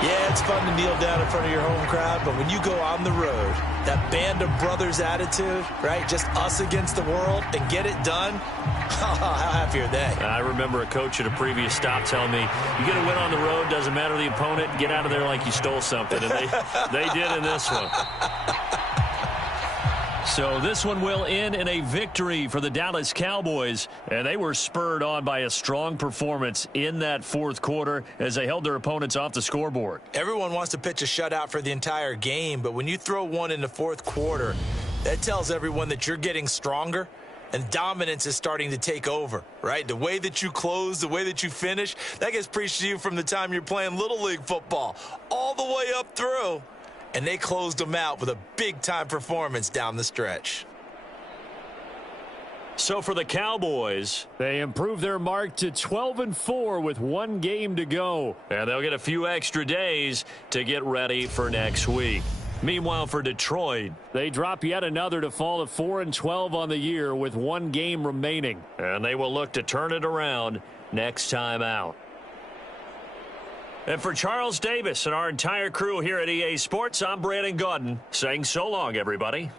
Yeah, it's fun to kneel down in front of your home crowd, but when you go on the road, that band of brothers attitude, right, just us against the world, and get it done, how happy are they? I remember a coach at a previous stop telling me, you get a win on the road, doesn't matter the opponent, get out of there like you stole something, and they did in this one. So this one will end in a victory for the Dallas Cowboys, and they were spurred on by a strong performance in that fourth quarter as they held their opponents off the scoreboard. Everyone wants to pitch a shutout for the entire game, but when you throw one in the fourth quarter, that tells everyone that you're getting stronger and dominance is starting to take over, right? The way that you close, the way that you finish, that gets preached to you from the time you're playing Little League football all the way up through. And they closed them out with a big-time performance down the stretch. So for the Cowboys, they improve their mark to 12-4 with one game to go. And they'll get a few extra days to get ready for next week. Meanwhile, for Detroit, they drop yet another to fall to 4-12 on the year with one game remaining. And they will look to turn it around next time out. And for Charles Davis and our entire crew here at EA Sports, I'm Brandon Gaudin saying so long, everybody.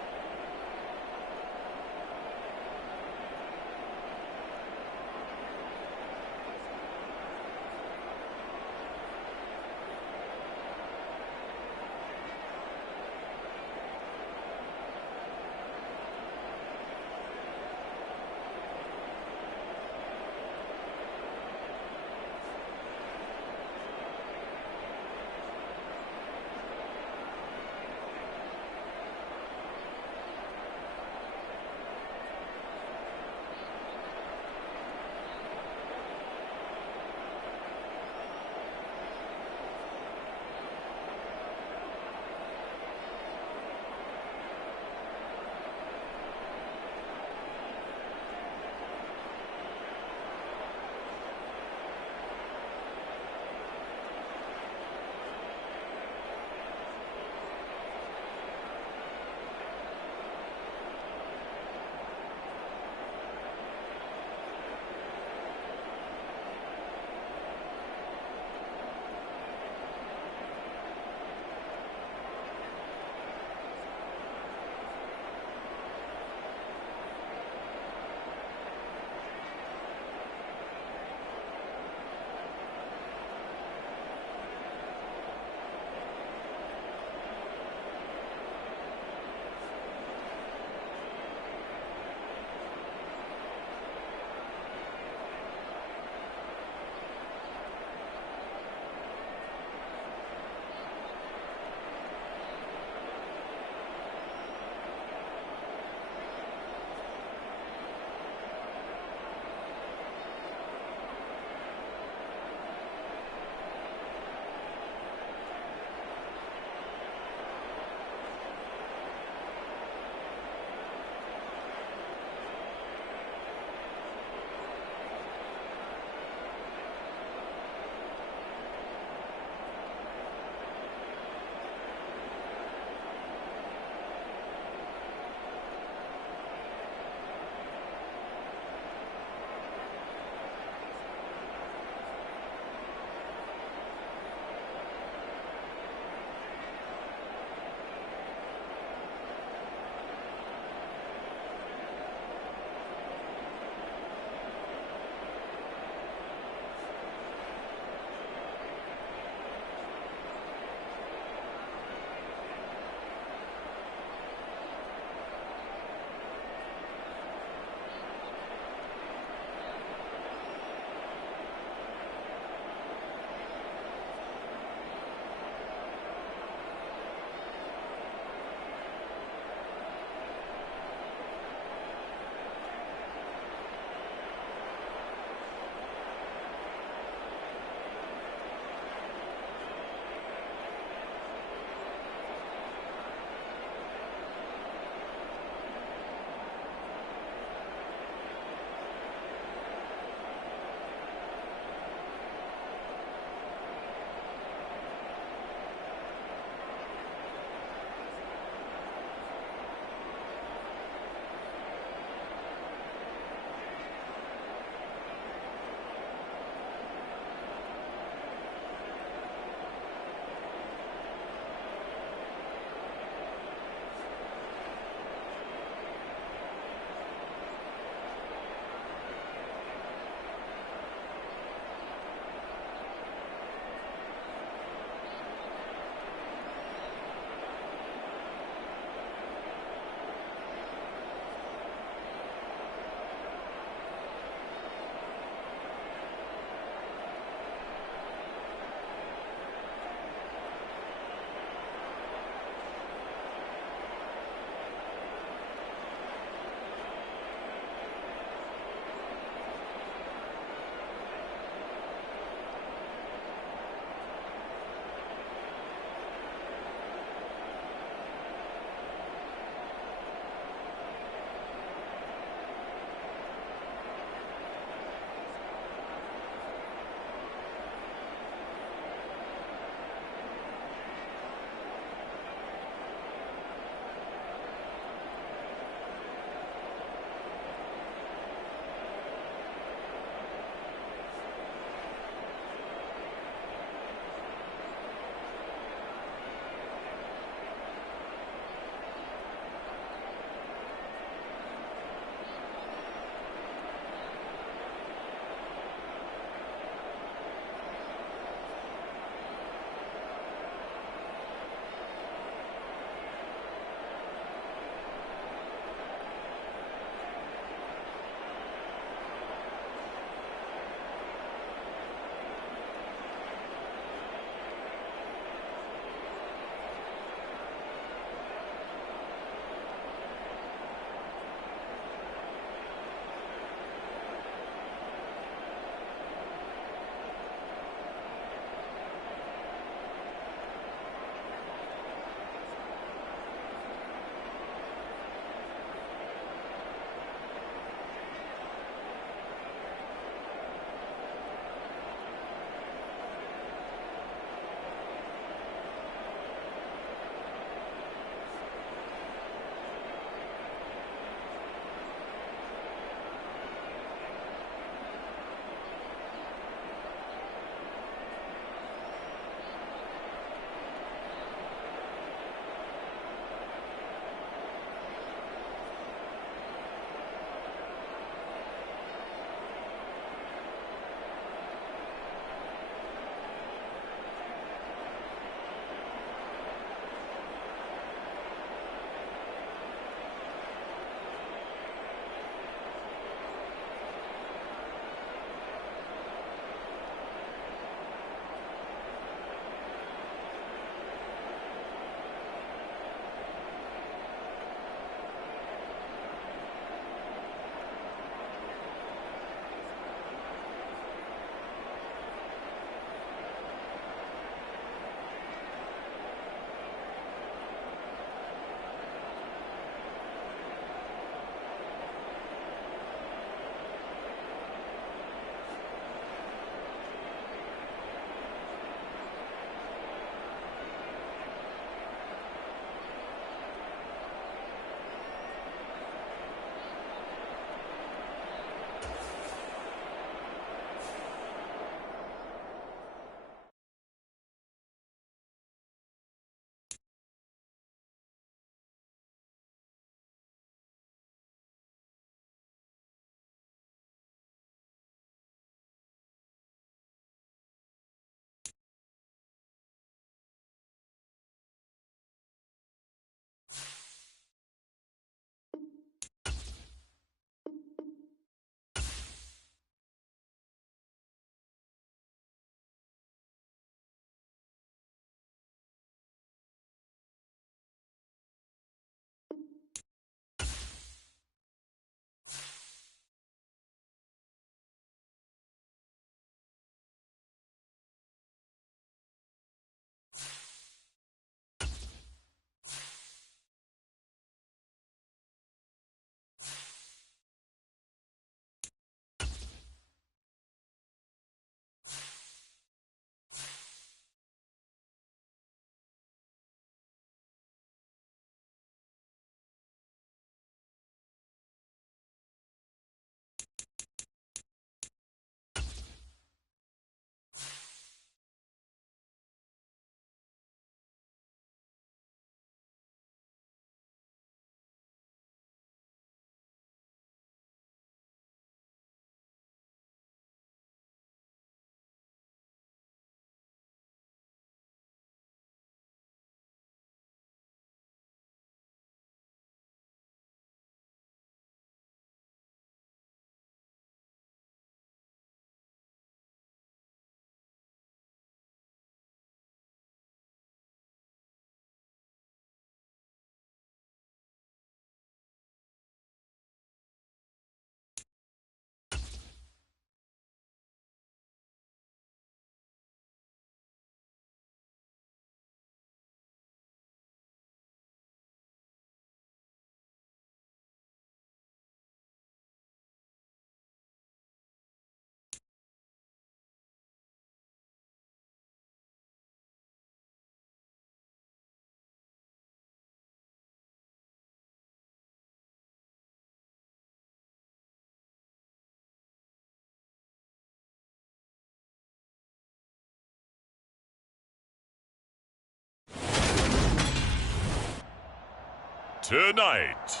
Tonight,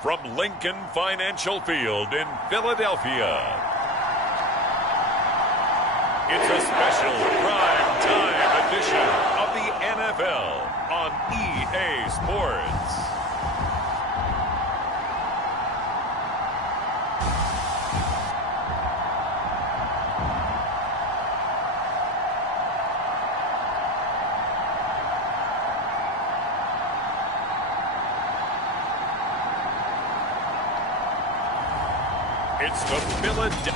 from Lincoln Financial Field in Philadelphia, it's a special prime time edition of the NFL on EA Sports. It's the Philadelphia.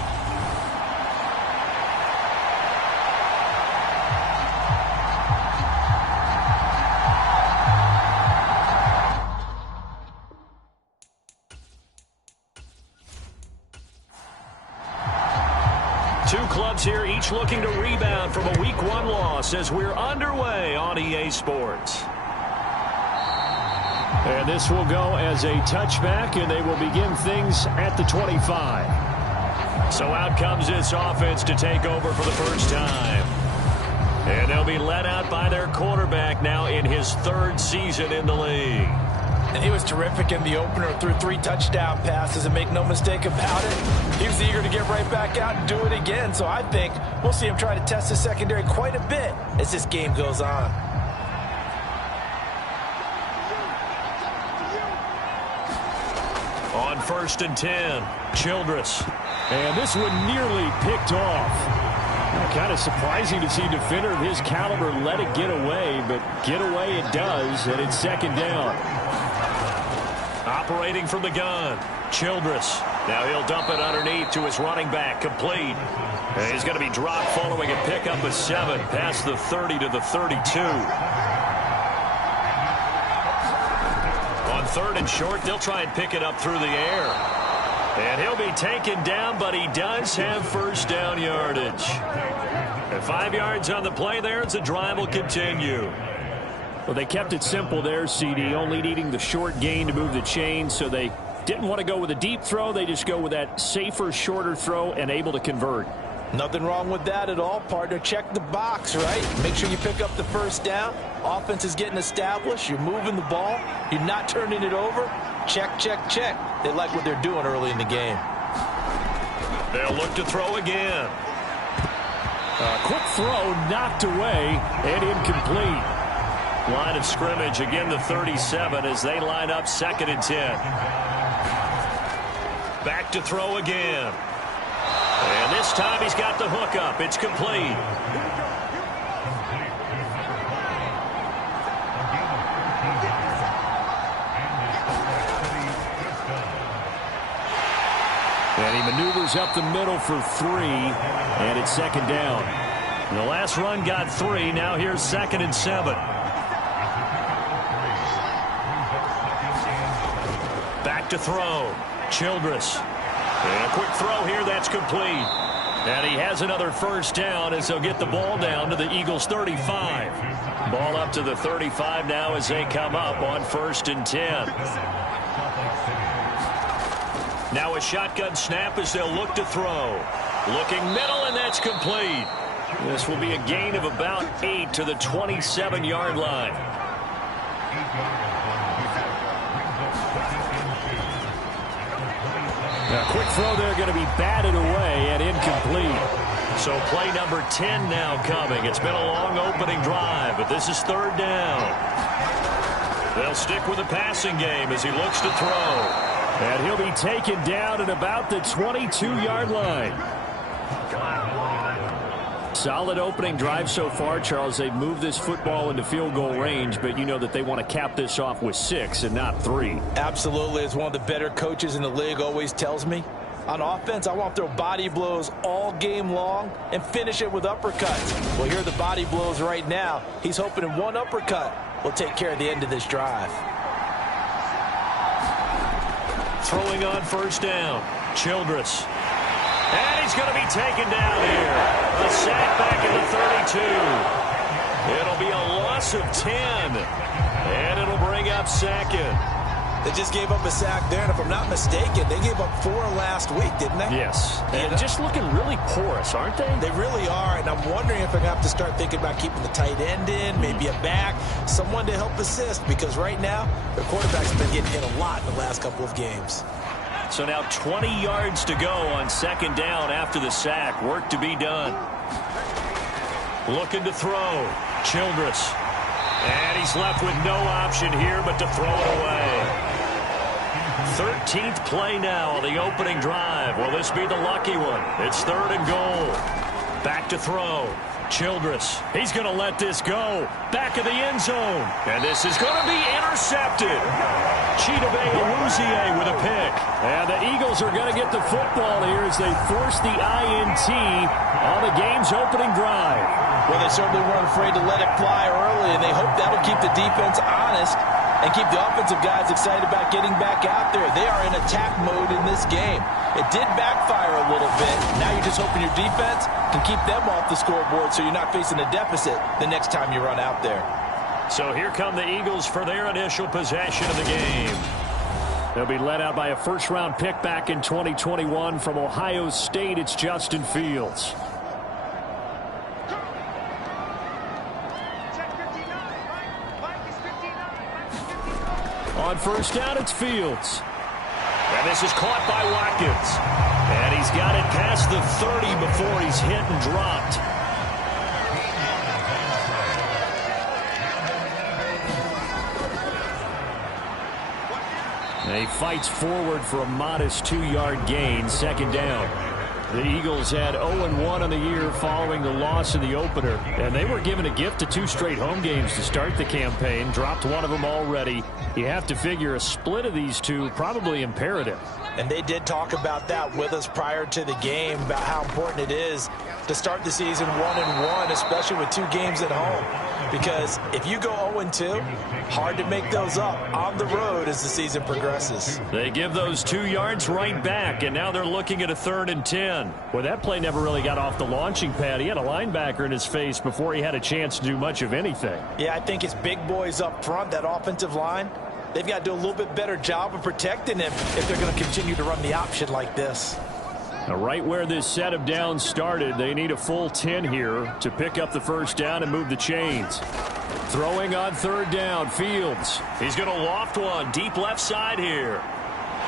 Two clubs here, each looking to rebound from a Week 1 loss as we're underway on EA Sports. And this will go as a touchback, and they will begin things at the 25. So out comes this offense to take over for the first time. And they'll be led out by their quarterback now in his 3rd season in the league. And he was terrific in the opener, threw 3 touchdown passes, and make no mistake about it, he was eager to get right back out and do it again. So I think we'll see him try to test his secondary quite a bit as this game goes on. On 1st and 10, Childress. And this one nearly picked off. Kind of surprising to see a defender of his caliber let it get away, but get away it does, and it's 2nd down. Operating from the gun, Childress. Now he'll dump it underneath to his running back, complete. And he's going to be dropped following a pickup of 7 past the 30 to the 32. On 3rd and short, they'll try and pick it up through the air. And he'll be taken down, but he does have first down yardage. And 5 yards on the play there as the drive will continue. Well, they kept it simple there, CD, only needing the short gain to move the chain, so they didn't want to go with a deep throw. They just go with that safer, shorter throw and able to convert. Nothing wrong with that at all, partner. Check the box, right? Make sure you pick up the first down. Offense is getting established. You're moving the ball. You're not turning it over. Check, check, check. They like what they're doing early in the game. They'll look to throw again. Quick throw knocked away and incomplete. Line of scrimmage, again the 37 as they line up 2nd and 10. Back to throw again. And this time he's got the hook up. It's complete. And he maneuvers up the middle for 3, and it's 2nd down. The last run got 3. Now here's 2nd and 7. Back to throw. Childress. And a quick throw here. That's complete. And he has another first down as they'll get the ball down to the Eagles' 35. Ball up to the 35 now as they come up on 1st and 10. Now a shotgun snap as they'll look to throw. Looking middle, and that's complete. This will be a gain of about 8 to the 27-yard line. A quick throw there going to be batted away and incomplete. So play number 10 now coming. It's been a long opening drive, but this is 3rd down. They'll stick with the passing game as he looks to throw. And he'll be taken down at about the 22-yard line. Solid opening drive so far, Charles. They've moved this football into field goal range, but you know that they want to cap this off with 6 and not 3. Absolutely. As one of the better coaches in the league always tells me, on offense, I want to throw body blows all game long and finish it with uppercuts. Well, here are the body blows right now. He's hoping in one uppercut will take care of the end of this drive. Throwing on 1st down. Childress. And he's going to be taken down here. A sack back at the 32. It'll be a loss of 10. And it'll bring up 2nd. They just gave up a sack there, and if I'm not mistaken, they gave up 4 last week, didn't they? Yes. And just looking really porous, aren't they? They really are, and I'm wondering if they're going to have to start thinking about keeping the tight end in, maybe a back, someone to help assist, because right now, their quarterback's been getting hit a lot in the last couple of games. So now 20 yards to go on second down after the sack. Work to be done. Looking to throw. Childress. And he's left with no option here but to throw it away. 13th play now on the opening drive. Will this be the lucky one? It's 3rd and goal. Back to throw. Childress. He's going to let this go. Back of the end zone. And this is going to be intercepted. Chidobe Awuzie with a pick. And the Eagles are going to get the football here as they force the INT on the game's opening drive. Well, they certainly weren't afraid to let it fly early, and they hope that'll keep the defense honest and keep the offensive guys excited about getting back out there. They are in attack mode in this game. It did backfire a little bit. Now you're just hoping your defense can keep them off the scoreboard so you're not facing a deficit the next time you run out there. So here come the Eagles for their initial possession of the game. They'll be led out by a first-round pick back in 2021 from Ohio State. It's Justin Fields. On first down, it's Fields. And this is caught by Watkins. And he's got it past the 30 before he's hit and dropped. And he fights forward for a modest 2-yard gain, second down. The Eagles had 0-1 on the year following the loss in the opener, and they were given a gift of 2 straight home games to start the campaign, dropped one of them already. You have to figure a split of these two probably imperative. And they did talk about that with us prior to the game, about how important it is to start the season 1-1, especially with 2 games at home. Because if you go 0-2, hard to make those up on the road as the season progresses. They give those 2 yards right back, and now they're looking at a 3rd and 10. Well, that play never really got off the launching pad. He had a linebacker in his face before he had a chance to do much of anything. Yeah, I think it's big boys up front, that offensive line. They've got to do a little bit better job of protecting him if they're going to continue to run the option like this. Now, right where this set of downs started, they need a full 10 here to pick up the first down and move the chains. Throwing on 3rd down, Fields. He's going to loft one deep left side here.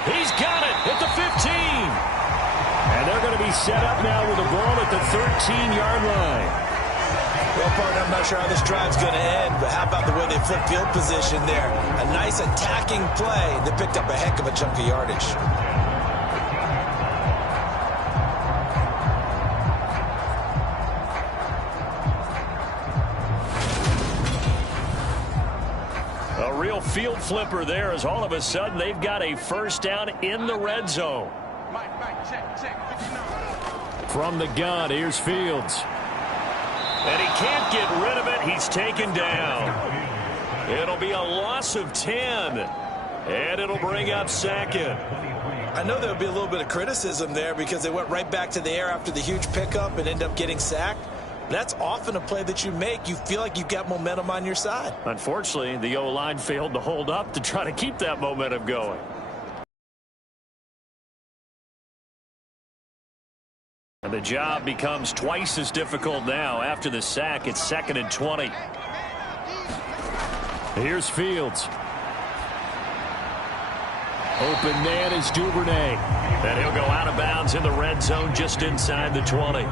He's got it at the 15. And they're going to be set up now with the ball at the 13-yard line. Well, partner, I'm not sure how this drive's going to end, but how about the way they flip field position there? A nice attacking play that picked up a heck of a chunk of yardage. A real field flipper there as all of a sudden they've got a first down in the red zone. From the gun, here's Fields. And he can't get rid of it. He's taken down. It'll be a loss of 10. And it'll bring up 2nd. I know there'll be a little bit of criticism there because they went right back to the air after the huge pickup and end up getting sacked. That's often a play that you make. You feel like you've got momentum on your side. Unfortunately, the O-line failed to hold up to try to keep that momentum going. And the job becomes twice as difficult now. After the sack, it's 2nd and 20. Here's Fields. Open man is Duvernay. And he'll go out of bounds in the red zone just inside the 20.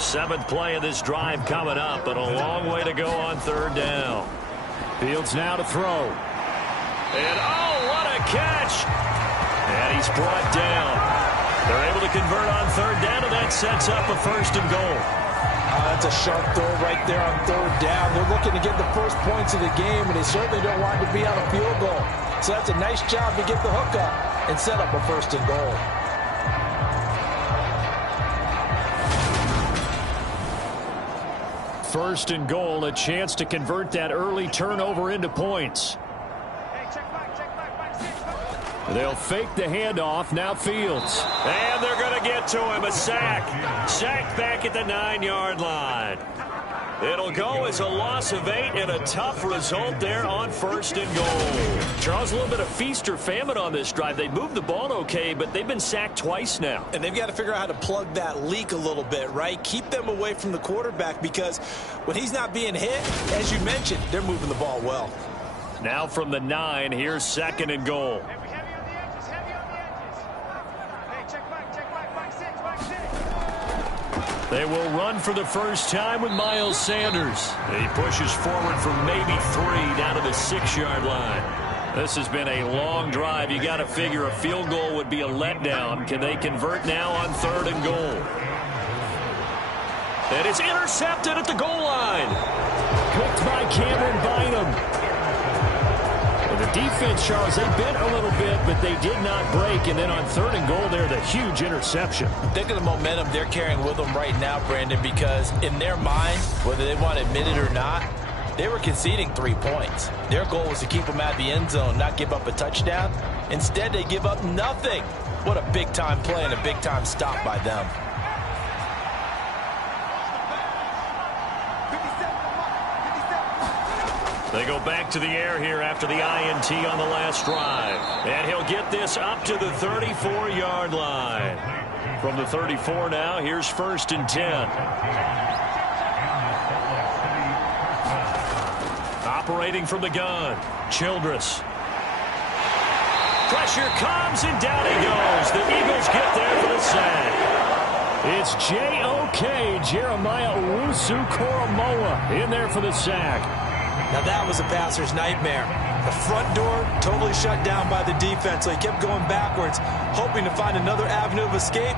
7th play of this drive coming up, but a long way to go on 3rd down. Fields now to throw. And oh, what a catch! And he's brought down. They're able to convert on 3rd down, and that sets up a 1st and goal. That's a sharp throw right there on 3rd down. They're looking to get the first points of the game, and they certainly don't want to be on a field goal. So that's a nice job to get the hook up and set up a 1st and goal. First and goal, a chance to convert that early turnover into points. They'll fake the handoff. Now Fields. And they're going to get to him. A sack. Sacked back at the 9-yard line. It'll go as a loss of 8 and a tough result there on 1st and goal. Charles, a little bit of feast or famine on this drive. They moved the ball okay, but they've been sacked twice now. And they've got to figure out how to plug that leak a little bit, right? Keep them away from the quarterback because when he's not being hit, as you mentioned, they're moving the ball well. Now from the 9, here's 2nd and goal. They will run for the first time with Miles Sanders. He pushes forward from maybe 3 down to the 6-yard line. This has been a long drive. You got to figure a field goal would be a letdown. Can they convert now on 3rd and goal? And it's intercepted at the goal line. Picked by Cameron Bynum. The defense, Charles, they bent a little bit, but they did not break. And then on 3rd and goal there, the huge interception. Think of the momentum they're carrying with them right now, Brandon, because in their mind, whether they want to admit it or not, they were conceding 3 points. Their goal was to keep them at the end zone, not give up a touchdown. Instead, they give up nothing. What a big-time play and a big-time stop by them. They go back to the air here after the INT on the last drive. And he'll get this up to the 34-yard line. From the 34 now, here's 1st and 10. Operating from the gun, Childress. Pressure comes, and down he goes. The Eagles get there for the sack. It's J.O.K. Jeremiah Owusu-Koramoah in there for the sack. Now that was a passer's nightmare. The front door totally shut down by the defense, so he kept going backwards, hoping to find another avenue of escape.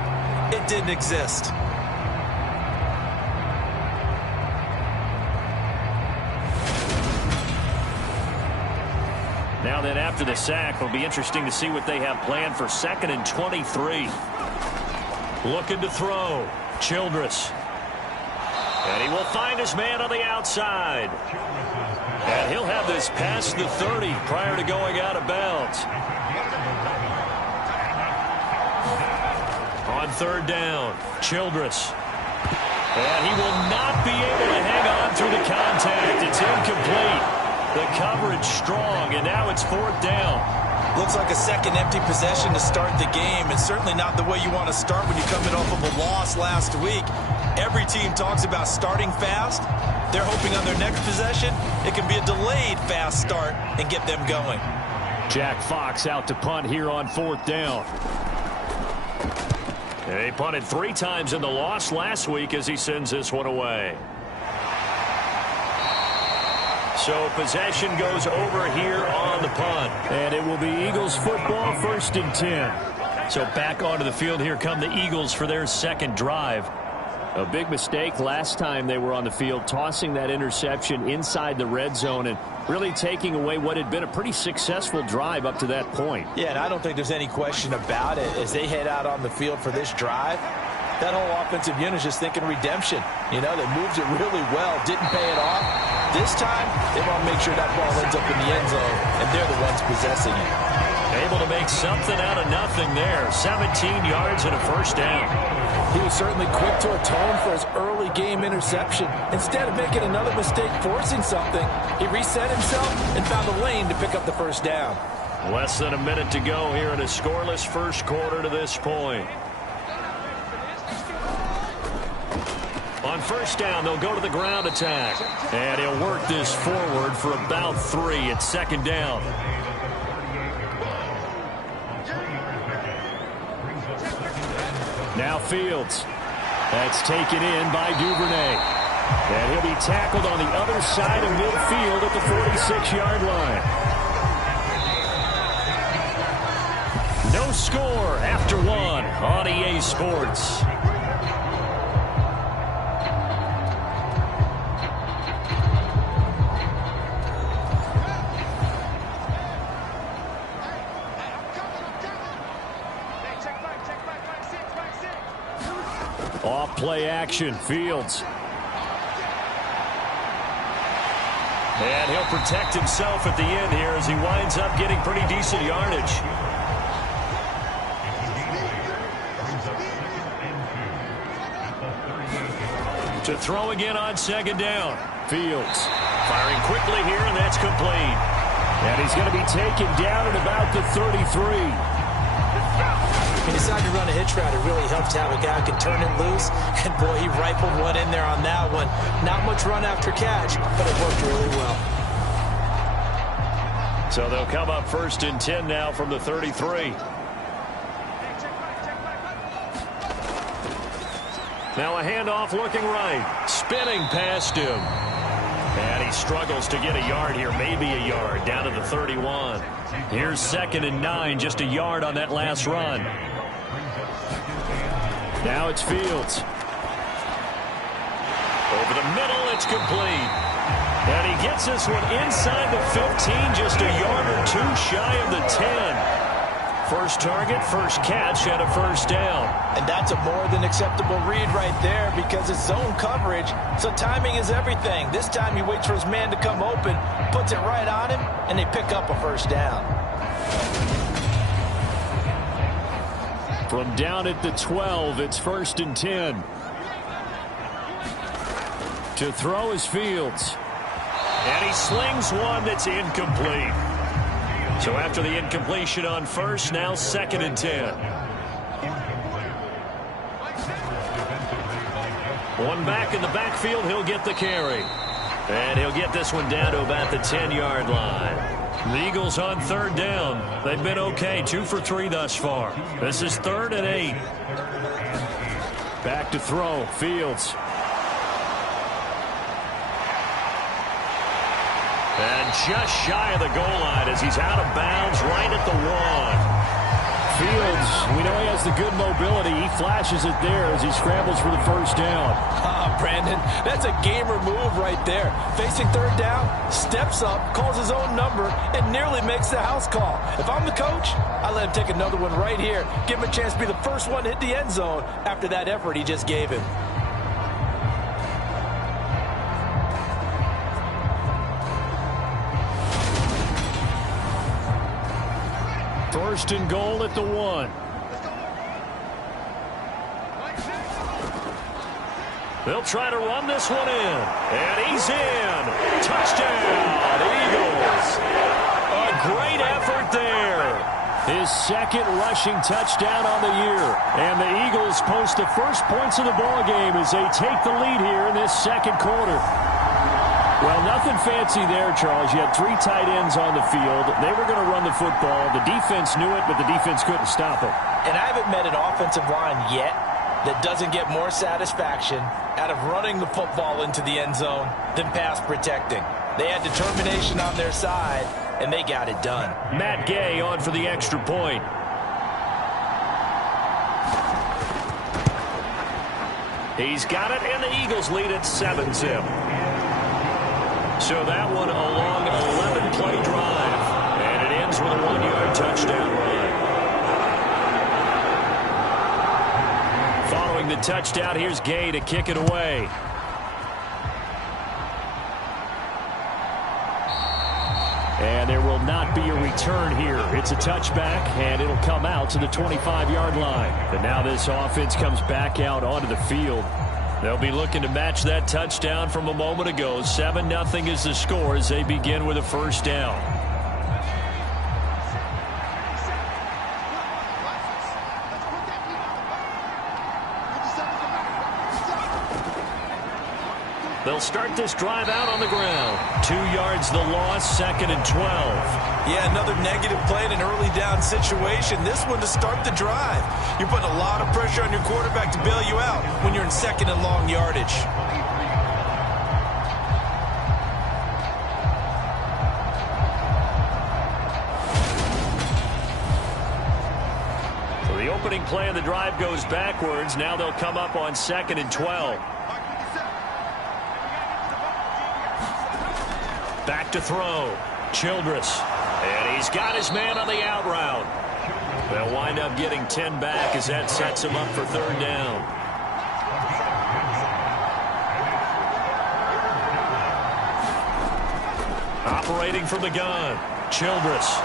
It didn't exist. Now then, after the sack, it'll be interesting to see what they have planned for 2nd and 23. Looking to throw. Childress. And he will find his man on the outside. And he'll have this past the 30 prior to going out of bounds. On 3rd down, Childress. And he will not be able to hang on through the contact. It's incomplete. The coverage strong, and now it's 4th down. Looks like a second empty possession to start the game, and certainly not the way you want to start when you come in off of a loss last week. Every team talks about starting fast. They're hoping on their next possession, it can be a delayed fast start and get them going. Jack Fox out to punt here on 4th down. They punted 3 times in the loss last week as he sends this one away. So possession goes over here on the punt. And it will be Eagles football, 1st and 10. So back onto the field here come the Eagles for their 2nd drive. A big mistake last time they were on the field, tossing that interception inside the red zone and really taking away what had been a pretty successful drive up to that point. Yeah, and I don't think there's any question about it. As they head out on the field for this drive, that whole offensive unit is just thinking redemption. You know, they moved it really well, didn't pay it off. This time, they want to make sure that ball ends up in the end zone, and they're the ones possessing it. Able to make something out of nothing there. 17 yards and a 1st down. He was certainly quick to atone for his early game interception. Instead of making another mistake forcing something, he reset himself and found a lane to pick up the 1st down. Less than a minute to go here in a scoreless 1st quarter to this point. On 1st down, they'll go to the ground attack. And he'll work this forward for about 3 at 2nd down. Now Fields. That's taken in by Duvernay. And he'll be tackled on the other side of midfield at the 46-yard line. No score after 1 on EA Sports. Off play action, Fields. And he'll protect himself at the end here as he winds up getting pretty decent yardage. To throw again on second down. Fields firing quickly here, and that's complete. And he's going to be taken down at about the 33. He decided to run a hitch route. It really helps to have a guy who can turn it loose. And, boy, he rifled one in there on that one. Not much run after catch, but it worked really well. So they'll come up 1st and 10 now from the 33. Now a handoff looking right. Spinning past him. And he struggles to get a yard here, maybe a yard, down to the 31. Here's 2nd and 9, just a yard on that last run. Now it's Fields. Over the middle, it's complete. And he gets this one inside the 15, just a yard or two shy of the 10. First target, first catch, and a first down. And that's a more than acceptable read right there because it's zone coverage, so timing is everything. This time he waits for his man to come open, puts it right on him, and they pick up a first down. From down at the 12, it's 1st and 10. To throw is Fields. And he slings one that's incomplete. So after the incompletion on first, now 2nd and 10. One back in the backfield, he'll get the carry. And he'll get this one down to about the 10-yard line. The Eagles on 3rd down. They've been okay, 2 for 3 thus far. This is 3rd and 8. Back to throw, Fields. And just shy of the goal line as he's out of bounds right at the 1. Fields, we know he has the good mobility. He flashes it there as he scrambles for the first down. Brandon, that's a gamer move right there. Facing 3rd down, steps up, calls his own number, and nearly makes the house call. If I'm the coach, I let him take another one right here. Give him a chance to be the first one to hit the end zone after that effort he just gave him. First and goal at the 1. They'll try to run this one in. And he's in. Touchdown, Eagles. A great effort there. His 2nd rushing touchdown on the year. And the Eagles post the first points of the ball game as they take the lead here in this 2nd quarter. Well, nothing fancy there, Charles. You had 3 tight ends on the field. They were going to run the football. The defense knew it, but the defense couldn't stop them. And I haven't met an offensive line yet that doesn't get more satisfaction out of running the football into the end zone than pass protecting. They had determination on their side, and they got it done. Matt Gay on for the extra point. He's got it, and the Eagles lead at 7-zip. So that one a long 11-play drive. And it ends with a 1-yard touchdown run. Following the touchdown, here's Gay to kick it away. And there will not be a return here. It's a touchback, and it'll come out to the 25-yard line. And now this offense comes back out onto the field. They'll be looking to match that touchdown from a moment ago. 7-0 is the score as they begin with a first down. They'll start this drive out on the ground. 2 yards the loss, 2nd and 12. Yeah, another negative play in an early down situation. This one to start the drive. You're putting a lot of pressure on your quarterback to bail you out when you're in 2nd and long yardage. So the opening play of the drive goes backwards. Now they'll come up on 2nd and 12. Back to throw. Childress. And he's got his man on the out route. They'll wind up getting 10 back as that sets him up for 3rd down. Operating from the gun. Childress.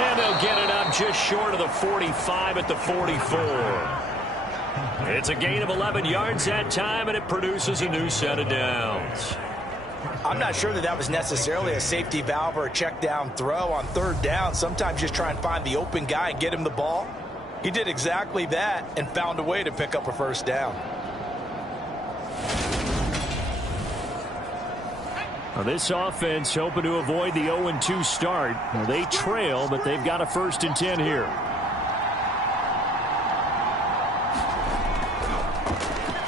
And they'll get it up just short of the 45 at the 44. It's a gain of 11 yards that time, and it produces a new set of downs. I'm not sure that was necessarily a safety valve or a check down throw on third down. Sometimes just try and find the open guy and get him the ball. He did exactly that and found a way to pick up a first down. Now this offense hoping to avoid the 0-2 start. Now they trail, but they've got a 1st and 10 here.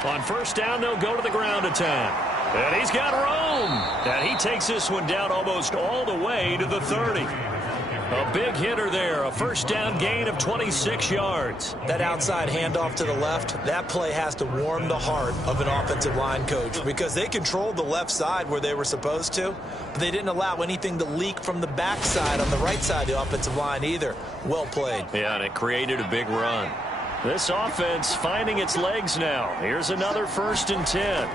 On first down, they'll go to the ground attack. And he's got room. And he takes this one down almost all the way to the 30. A big hitter there. A first down gain of 26 yards. That outside handoff to the left, that play has to warm the heart of an offensive line coach because they controlled the left side where they were supposed to, but they didn't allow anything to leak from the backside on the right side of the offensive line either. Well played. Yeah, and it created a big run. This offense finding its legs now. Here's another 1st and 10.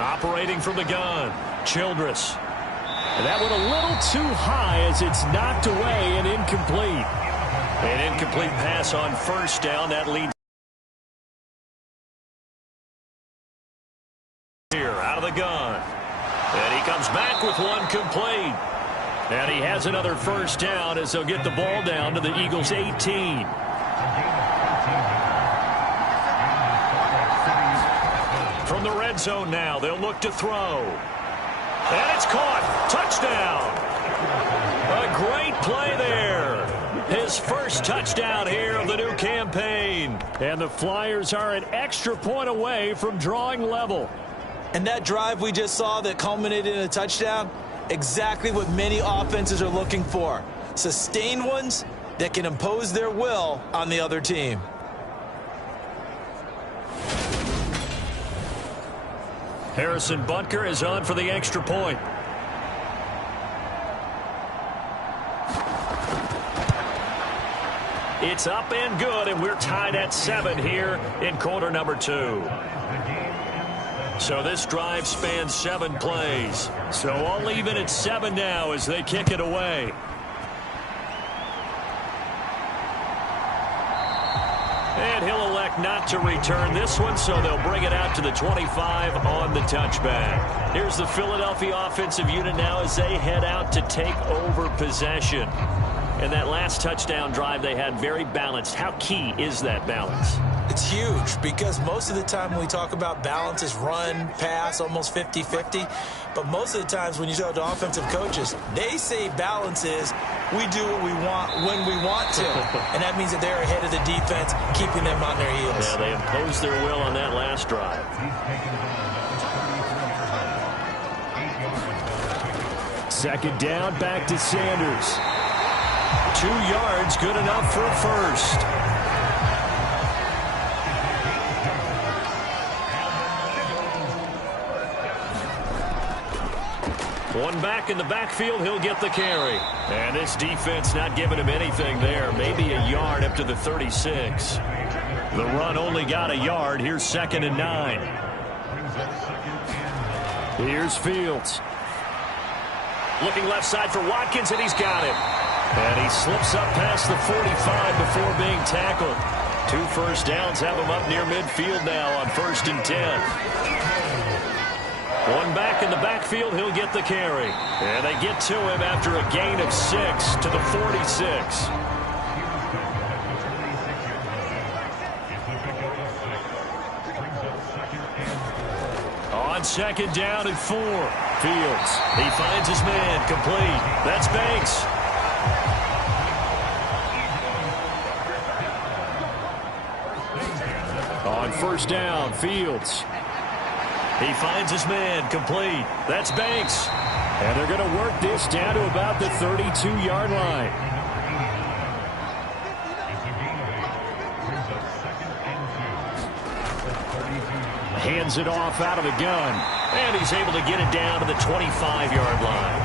Operating from the gun, Childress. And that went a little too high as it's knocked away and incomplete. An incomplete pass on first down. That leads here out of the gun. And he comes back with one complete. And he has another first down as they'll get the ball down to the Eagles' 18. From the red zone now, they'll look to throw. And it's caught. Touchdown. A great play there. His first touchdown here of the new campaign. And the Flyers are an extra point away from drawing level. And that drive we just saw that culminated in a touchdown, exactly what many offenses are looking for. Sustained ones that can impose their will on the other team. Harrison Butker is on for the extra point. It's up and good, and we're tied at 7 here in quarter number 2. So this drive spans 7 plays. So all even at 7 now as they kick it away. And he'll elect not to return this one, so they'll bring it out to the 25 on the touchback. Here's the Philadelphia offensive unit now as they head out to take over possession. And that last touchdown drive they had very balanced. How key is that balance? It's huge because most of the time when we talk about balance is run, pass, almost 50-50. But most of the times when you talk to offensive coaches, they say balance is we do what we want when we want to. And that means that they're ahead of the defense, keeping them on their heels. Yeah, they imposed their will on that last drive. Second down, back to Sanders. 2 yards, good enough for a first. One back in the backfield, he'll get the carry. And this defense not giving him anything there. Maybe a yard up to the 36. The run only got a yard. Here's 2nd and 9. Here's Fields. Looking left side for Watkins, and he's got him. And he slips up past the 45 before being tackled. 2 first downs have him up near midfield now on 1st and 10. One back in the backfield, he'll get the carry. And they get to him after a gain of 6 to the 46. On 2nd down and 4. Fields, he finds his man, complete. That's Banks. On 1st down, Fields. He finds his man, complete. That's Banks. And they're going to work this down to about the 32-yard line. Hands it off out of the gun. And he's able to get it down to the 25-yard line.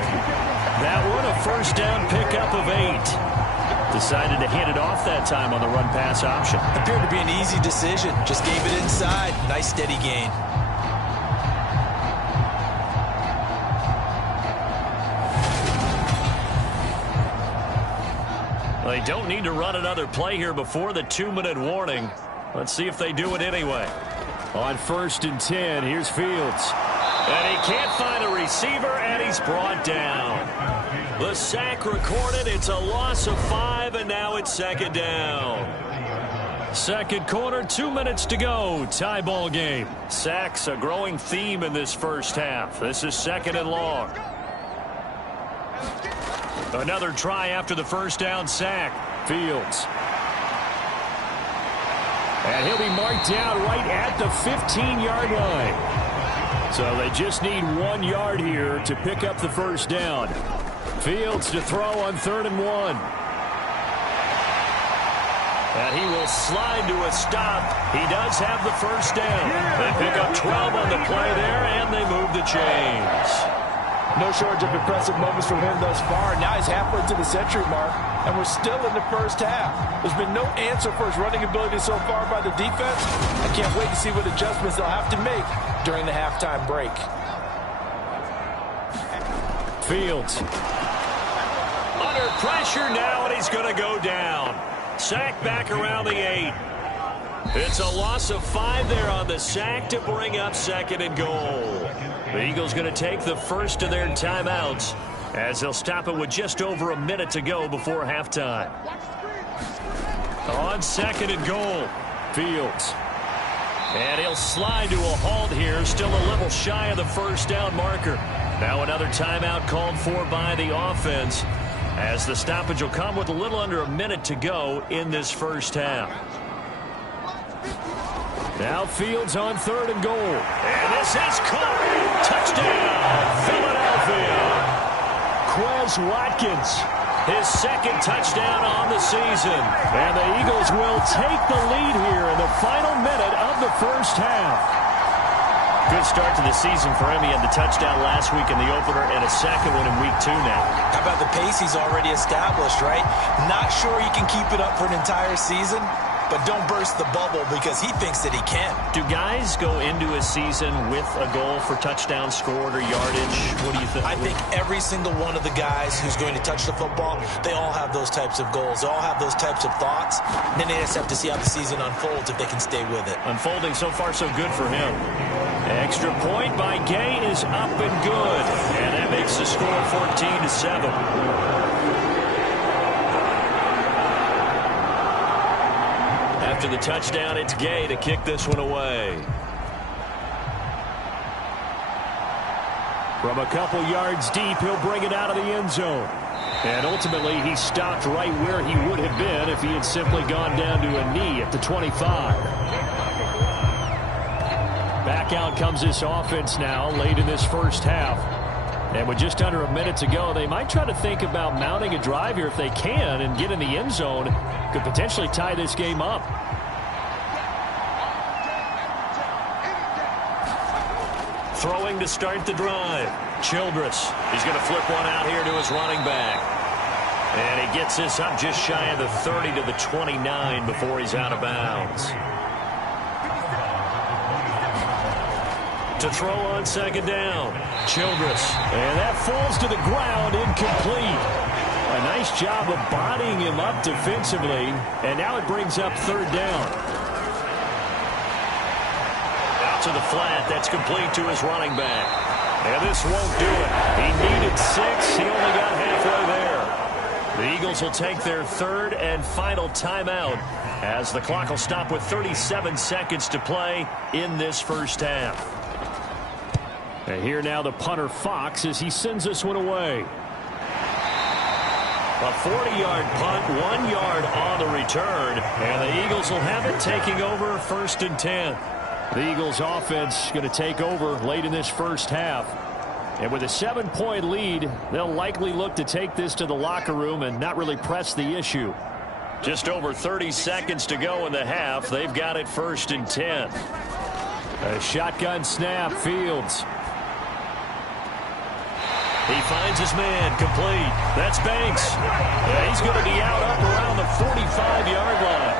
That one, a first down pickup of 8. Decided to hand it off that time on the run-pass option. Appeared to be an easy decision. Just gave it inside. Nice steady gain. They don't need to run another play here before the 2-minute warning. Let's see if they do it anyway. On 1st and 10, here's Fields. And he can't find a receiver, and he's brought down. The sack recorded. It's a loss of 5, and now it's 2nd down. Second quarter, 2 minutes to go. Tie ball game. Sacks a growing theme in this first half. This is 2nd and long. Another try after the first down sack. Fields. And he'll be marked down right at the 15-yard line. So they just need 1 yard here to pick up the first down. Fields to throw on 3rd and 1. And he will slide to a stop. He does have the first down. They pick up 12 on the play there, and they move the chains. No shortage of impressive moments from him thus far. Now he's halfway to the century mark, and we're still in the first half. There's been no answer for his running ability so far by the defense. I can't wait to see what adjustments they'll have to make during the halftime break. Fields. Under pressure now, and he's going to go down. Sack back around the 8. It's a loss of 5 there on the sack to bring up 2nd and goal. The Eagles going to take the first of their timeouts as they'll stop it with just over a minute to go before halftime. On 2nd and goal, Fields. And he'll slide to a halt here, still a little shy of the first down marker. Now another timeout called for by the offense as the stoppage will come with a little under a minute to go in this first half. Now Fields on 3rd and goal. And this is caught. Touchdown, Philadelphia. Quez Watkins, his 2nd touchdown on the season. And the Eagles will take the lead here in the final minute of the first half. Good start to the season for him. He had the touchdown last week in the opener and a second one in week 2 now. How about the pace he's already established, right? Not sure he can keep it up for an entire season, but don't burst the bubble because he thinks that he can. Do guys go into a season with a goal for touchdown scored or yardage? What do you think? I think every single one of the guys who's going to touch the football, they all have those types of goals. They all have those types of thoughts. And then they just have to see how the season unfolds if they can stay with it. Unfolding so far so good for him. Extra point by Gay is up and good. And that makes the score 14-7. After the touchdown, it's Gay to kick this one away. From a couple yards deep, he'll bring it out of the end zone. And ultimately, he stopped right where he would have been if he had simply gone down to a knee at the 25. Back out comes this offense now late in this first half. And with just under a minute to go, they might try to think about mounting a drive here if they can and get in the end zone. Could potentially tie this game up. Throwing to start the drive. Childress. He's going to flip one out here to his running back. And he gets this up just shy of the 30 to the 29 before he's out of bounds. To throw on 2nd down. Childress. And that falls to the ground, incomplete. A nice job of bodying him up defensively. And now it brings up 3rd down. Out to the flat. That's complete to his running back. And this won't do it. He needed 6. He only got halfway there. The Eagles will take their 3rd and final timeout as the clock will stop with 37 seconds to play in this first half. And here now the punter Fox as he sends this one away. A 40-yard punt, 1 yard on the return. And the Eagles will have it taking over 1st and 10. The Eagles offense going to take over late in this first half. And with a 7-point lead, they'll likely look to take this to the locker room and not really press the issue. Just over 30 seconds to go in the half. They've got it 1st and 10. A shotgun snap, Fields. He finds his man, complete. That's Banks. Yeah, he's going to be out up around the 45-yard line.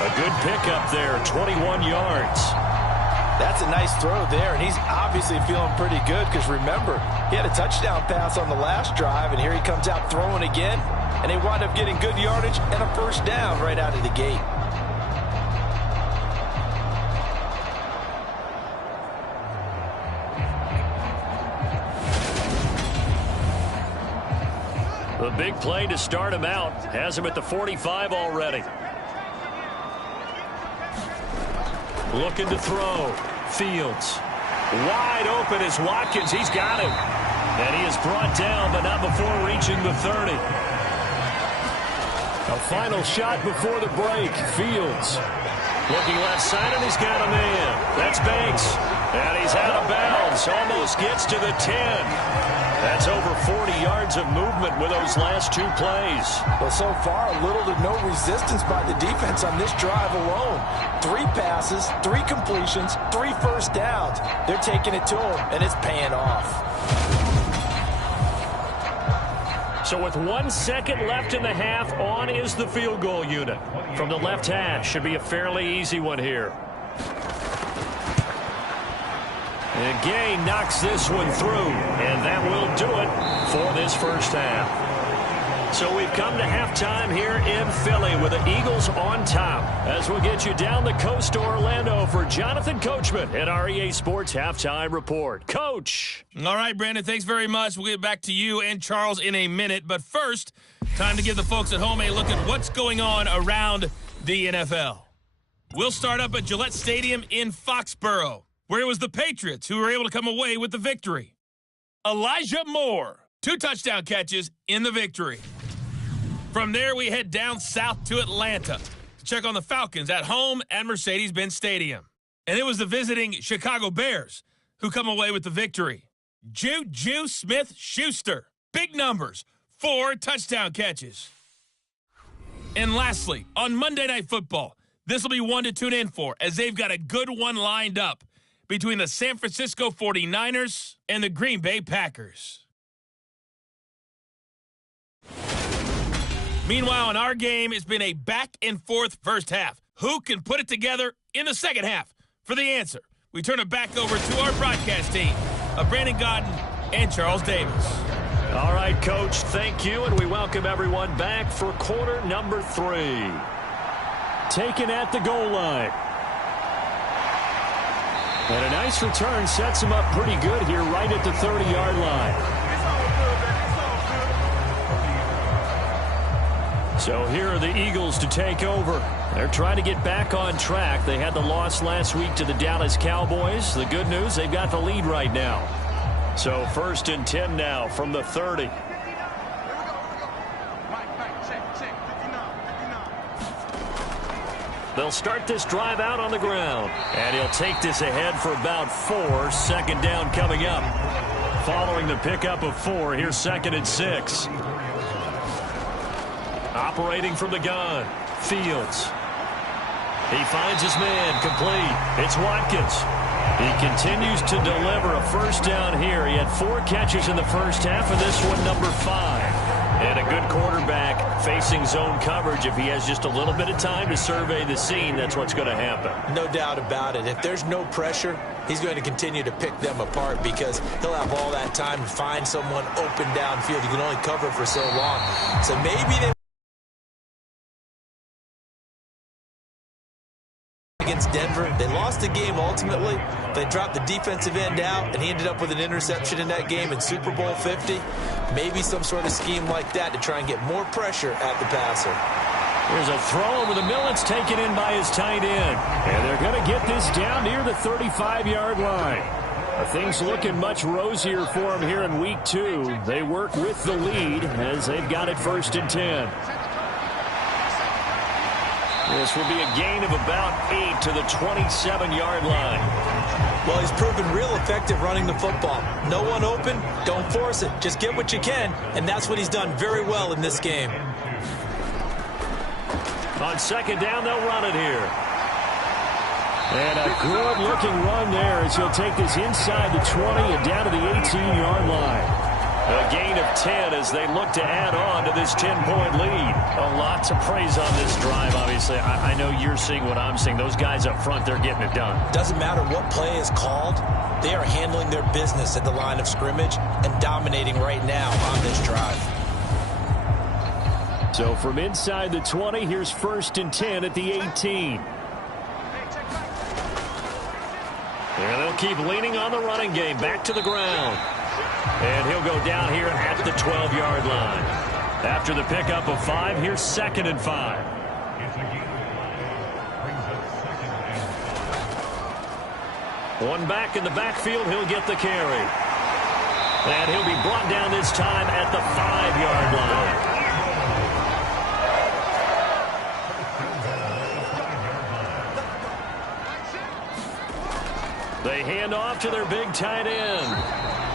A good pickup there, 21 yards. That's a nice throw there, and he's obviously feeling pretty good because, remember, he had a touchdown pass on the last drive, and here he comes out throwing again, and they wind up getting good yardage and a first down right out of the gate. The big play to start him out. Has him at the 45 already. Looking to throw. Fields. Wide open is Watkins. He's got him. And he is brought down, but not before reaching the 30. A final shot before the break. Fields. Looking left side, and he's got a man. That's Banks. And he's out of bounds. Almost gets to the 10. That's over 40 yards of movement with those last two plays. Well, so far, little to no resistance by the defense on this drive alone. 3 passes, 3 completions, 3 first downs. They're taking it to him, and it's paying off. So with 1 second left in the half, on is the field goal unit. From the left hash, should be a fairly easy one here. And Gay knocks this one through, and that will do it for this first half. So we've come to halftime here in Philly with the Eagles on top. As we'll get you down the coast to Orlando for Jonathan Coachman at our EA Sports Halftime Report. Coach. All right, Brandon, thanks very much. We'll get back to you and Charles in a minute. But first, time to give the folks at home a look at what's going on around the NFL. We'll start up at Gillette Stadium in Foxborough, where it was the Patriots who were able to come away with the victory. Elijah Moore, 2 touchdown catches in the victory. From there, we head down south to Atlanta to check on the Falcons at home at Mercedes-Benz Stadium. And it was the visiting Chicago Bears who come away with the victory. Juju Smith-Schuster, big numbers, 4 touchdown catches. And lastly, on Monday Night Football, this will be one to tune in for, as they've got a good one lined up between the San Francisco 49ers and the Green Bay Packers. Meanwhile, in our game, it's been a back-and-forth first half. Who can put it together in the second half? For the answer, we turn it back over to our broadcast team of Brandon Godden and Charles Davis. All right, Coach, thank you, and we welcome everyone back for quarter number 3. Taken at the goal line. And a nice return sets him up pretty good here right at the 30-yard line. So here are the Eagles to take over. They're trying to get back on track. They had the loss last week to the Dallas Cowboys. The good news, they've got the lead right now. So 1st and 10 now from the 30. They'll start this drive out on the ground. And he'll take this ahead for about 4. Second down coming up. Following the pickup of 4, here's 2nd and 6. Operating from the gun, Fields. He finds his man, complete. It's Watkins. He continues to deliver a first down here. He had 4 catches in the first half, and this one number 5. And a good quarterback facing zone coverage. If he has just a little bit of time to survey the scene, that's what's going to happen. No doubt about it. If there's no pressure, he's going to continue to pick them apart because he'll have all that time to find someone open downfield. You can only cover for so long. So maybe they against Denver. They lost the game ultimately. They dropped the defensive end out, and he ended up with an interception in that game in Super Bowl 50. Maybe some sort of scheme like that to try and get more pressure at the passer. Here's a throw over the middle. It's taken in by his tight end. And they're going to get this down near the 35-yard line. Things looking much rosier for him here in week 2. They work with the lead as they've got it 1st and 10. This will be a gain of about 8 to the 27-yard line. Well, he's proven real effective running the football. No one open, don't force it. Just get what you can, and that's what he's done very well in this game. On 2nd down, they'll run it here. And a good-looking run there as he'll take this inside the 20 and down to the 18-yard line. A gain of 10 as they look to add on to this 10-point lead. A lot to praise on this drive, obviously. I know you're seeing what I'm seeing. Those guys up front, they're getting it done. Doesn't matter what play is called. They are handling their business at the line of scrimmage and dominating right now on this drive. So from inside the 20, here's 1st and 10 at the 18. And they'll keep leaning on the running game. Back to the ground. And he'll go down here at the 12-yard line. After the pickup of 5, here's 2nd and 5. One back in the backfield, he'll get the carry. And he'll be brought down this time at the 5-yard line. They hand off to their big tight end.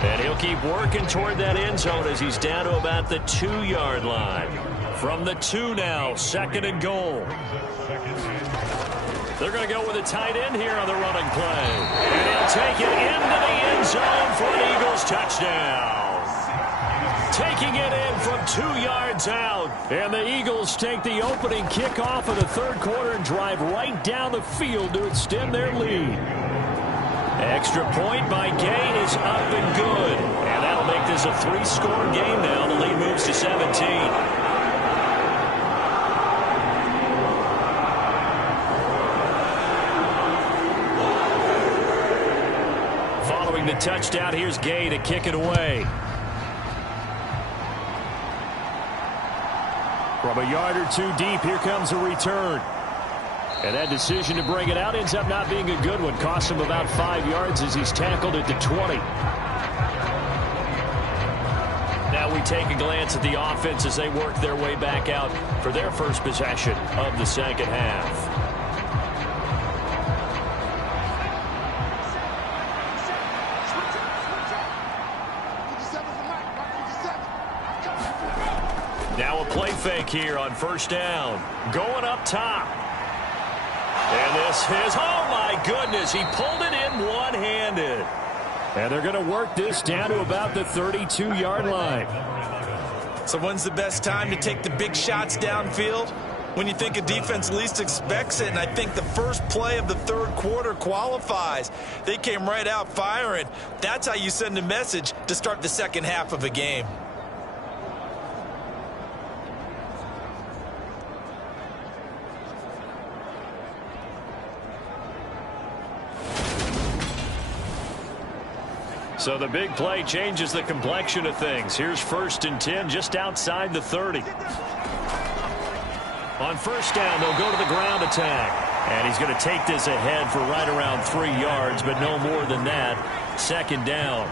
And he'll keep working toward that end zone as he's down to about the 2-yard line. From the 2 now, 2nd and goal. They're going to go with a tight end here on the running play. And he'll take it into the end zone for an Eagles touchdown. Taking it in from 2 yards out. And the Eagles take the opening kickoff of the 3rd quarter and drive right down the field to extend their lead. Extra point by Gay is up and good. And that'll make this a 3-score game now. The lead moves to 17. Following the touchdown, here's Gay to kick it away. From a yard or 2 deep, here comes a return. And that decision to bring it out ends up not being a good one. Costs him about 5 yards as he's tackled at the 20. Now we take a glance at the offense as they work their way back out for their first possession of the 2nd half. Now a play fake here on 1st down. Going up top. And this is, oh my goodness, he pulled it in one-handed. And they're going to work this down to about the 32-yard line. So when's the best time to take the big shots downfield? When you think a defense least expects it, and I think the first play of the 3rd quarter qualifies. They came right out firing. That's how you send a message to start the 2nd half of a game. So the big play changes the complexion of things. Here's 1st and 10 just outside the 30. On 1st down, they'll go to the ground attack. And he's going to take this ahead for right around 3 yards, but no more than that. 2nd down.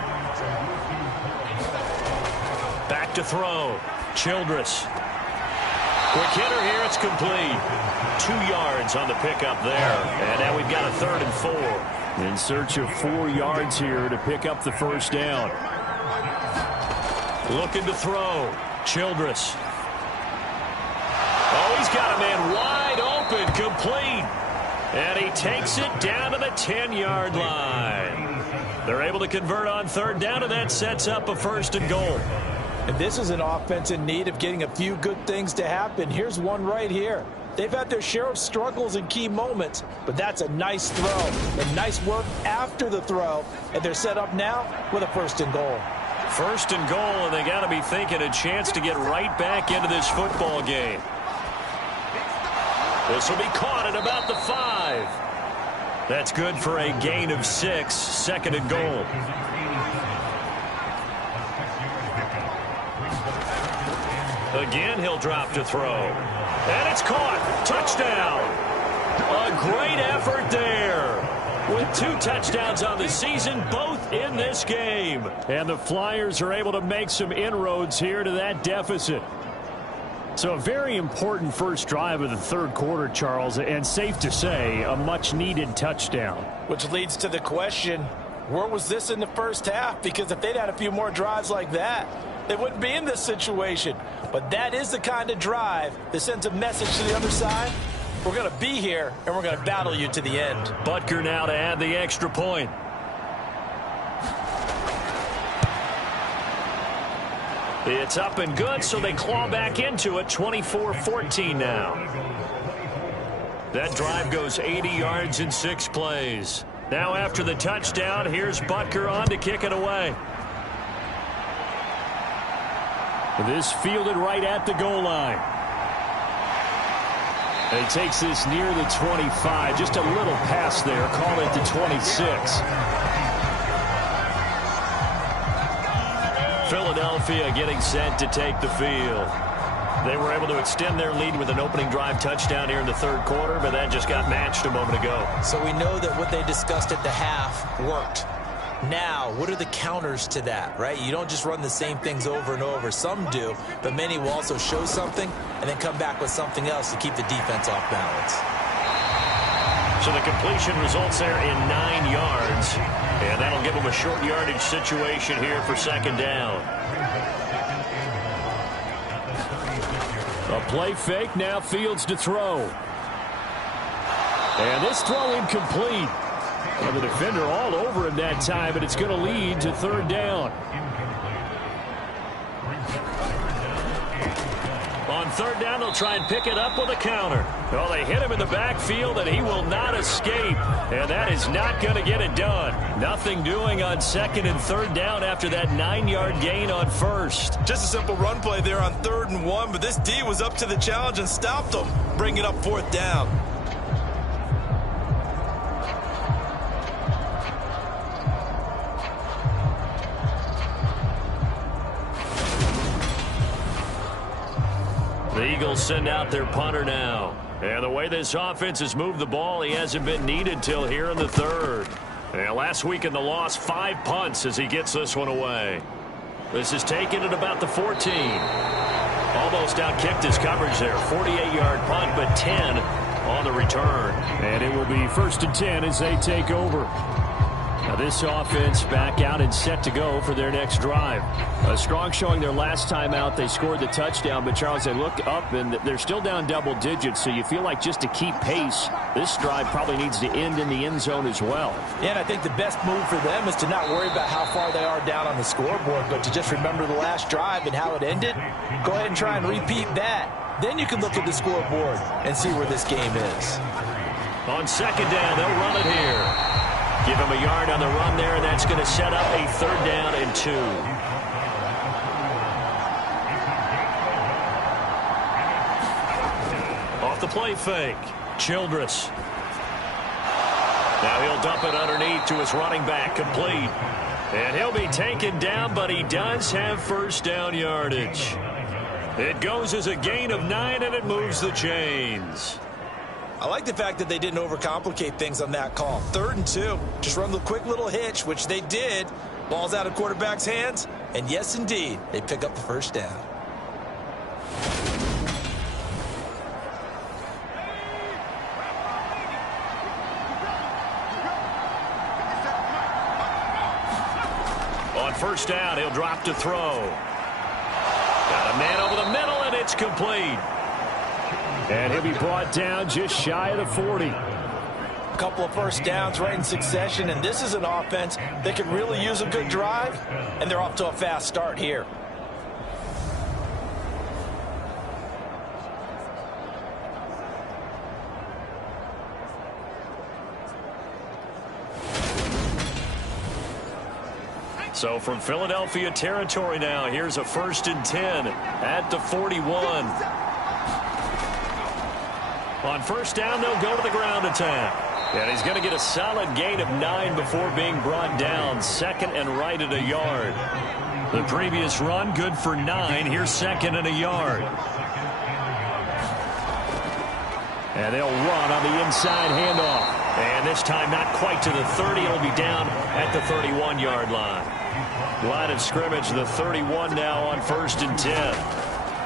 Back to throw. Childress. Quick hitter here. It's complete. 2 yards on the pickup there. And now we've got a 3rd and 4. In search of 4 yards here to pick up the 1st down. Looking to throw. Childress. Oh, he's got a man wide open, complete. And he takes it down to the 10-yard line. They're able to convert on 3rd down, and that sets up a 1st and goal. And this is an offense in need of getting a few good things to happen. Here's one right here. They've had their share of struggles in key moments, but that's a nice throw. And nice work after the throw. And they're set up now with a 1st and goal. 1st and goal, and they got to be thinking a chance to get right back into this football game. This will be caught at about the 5. That's good for a gain of 6. 2nd and goal. Again, he'll drop to throw. And it's caught. Touchdown. A great effort there. With 2 touchdowns on the season, both in this game. And the Flyers are able to make some inroads here to that deficit. So a very important first drive of the 3rd quarter, Charles, and safe to say, a much-needed touchdown. Which leads to the question, where was this in the 1st half? Because if they'd had a few more drives like that, they wouldn't be in this situation. But that is the kind of drive that sends a message to the other side. We're going to be here, and we're going to battle you to the end. Butker now to add the extra point. It's up and good, so they claw back into it. 24-14 now. That drive goes 80 yards in 6 plays. Now after the touchdown, here's Butker on to kick it away. This fielded right at the goal line. And he takes this near the 25. Just a little pass there. Call it the 26. Philadelphia getting set to take the field. They were able to extend their lead with an opening drive touchdown here in the third quarter, but that just got matched a moment ago. So we know that what they discussed at the half worked. Now, what are the counters to that, right? You don't just run the same things over and over. Some do, but many will also show something and then come back with something else to keep the defense off balance. So the completion results there in 9 yards, and that'll give them a short yardage situation here for second down. A play fake, now Fields to throw. And this throw incomplete. And the defender all over him that time, but it's going to lead to third down. On third down, they'll try and pick it up with a counter. Well, they hit him in the backfield, and he will not escape. And that is not going to get it done. Nothing doing on second and third down after that 9-yard gain on first. Just a simple run play there on 3rd and 1, but this D was up to the challenge and stopped them, bringing up 4th down. The Eagles send out their punter now. And the way this offense has moved the ball, he hasn't been needed till here in the third. And last week in the loss, 5 punts as he gets this one away. This is taken at about the 14. Almost outkicked his coverage there. 48-yard punt, but 10 on the return. And it will be 1st and 10 as they take over. Now this offense back out and set to go for their next drive. A strong showing their last time out. They scored the touchdown, but Charles, they look up and they're still down double digits, so you feel like just to keep pace, this drive probably needs to end in the end zone as well. Yeah, and I think the best move for them is to not worry about how far they are down on the scoreboard, but to just remember the last drive and how it ended. Go ahead and try and repeat that. Then you can look at the scoreboard and see where this game is. On second down, they'll run it here. Give him a yard on the run there, and that's going to set up a 3rd down and 2. Off the play fake, Childress. Now he'll dump it underneath to his running back, complete. And he'll be taken down, but he does have 1st down yardage. It goes as a gain of 9, and it moves the chains. I like the fact that they didn't overcomplicate things on that call. 3rd and 2. Just run the quick little hitch, which they did. Ball's out of quarterback's hands. And yes, indeed, they pick up the 1st down. On 1st down, he'll drop to throw. Got a man over the middle, and it's complete. And he'll be brought down just shy of the 40. A couple of 1st downs right in succession, and this is an offense that could really use a good drive, and they're off to a fast start here. So from Philadelphia territory now, here's a 1st and 10 at the 41. On 1st down, they'll go to the ground attack. And he's going to get a solid gain of 9 before being brought down. 2nd and right at a yard. The previous run, good for 9. Here's 2nd and a yard. And they'll run on the inside handoff. And this time not quite to the 30. It'll be down at the 31-yard line. Line of scrimmage, the 31 now on 1st and 10.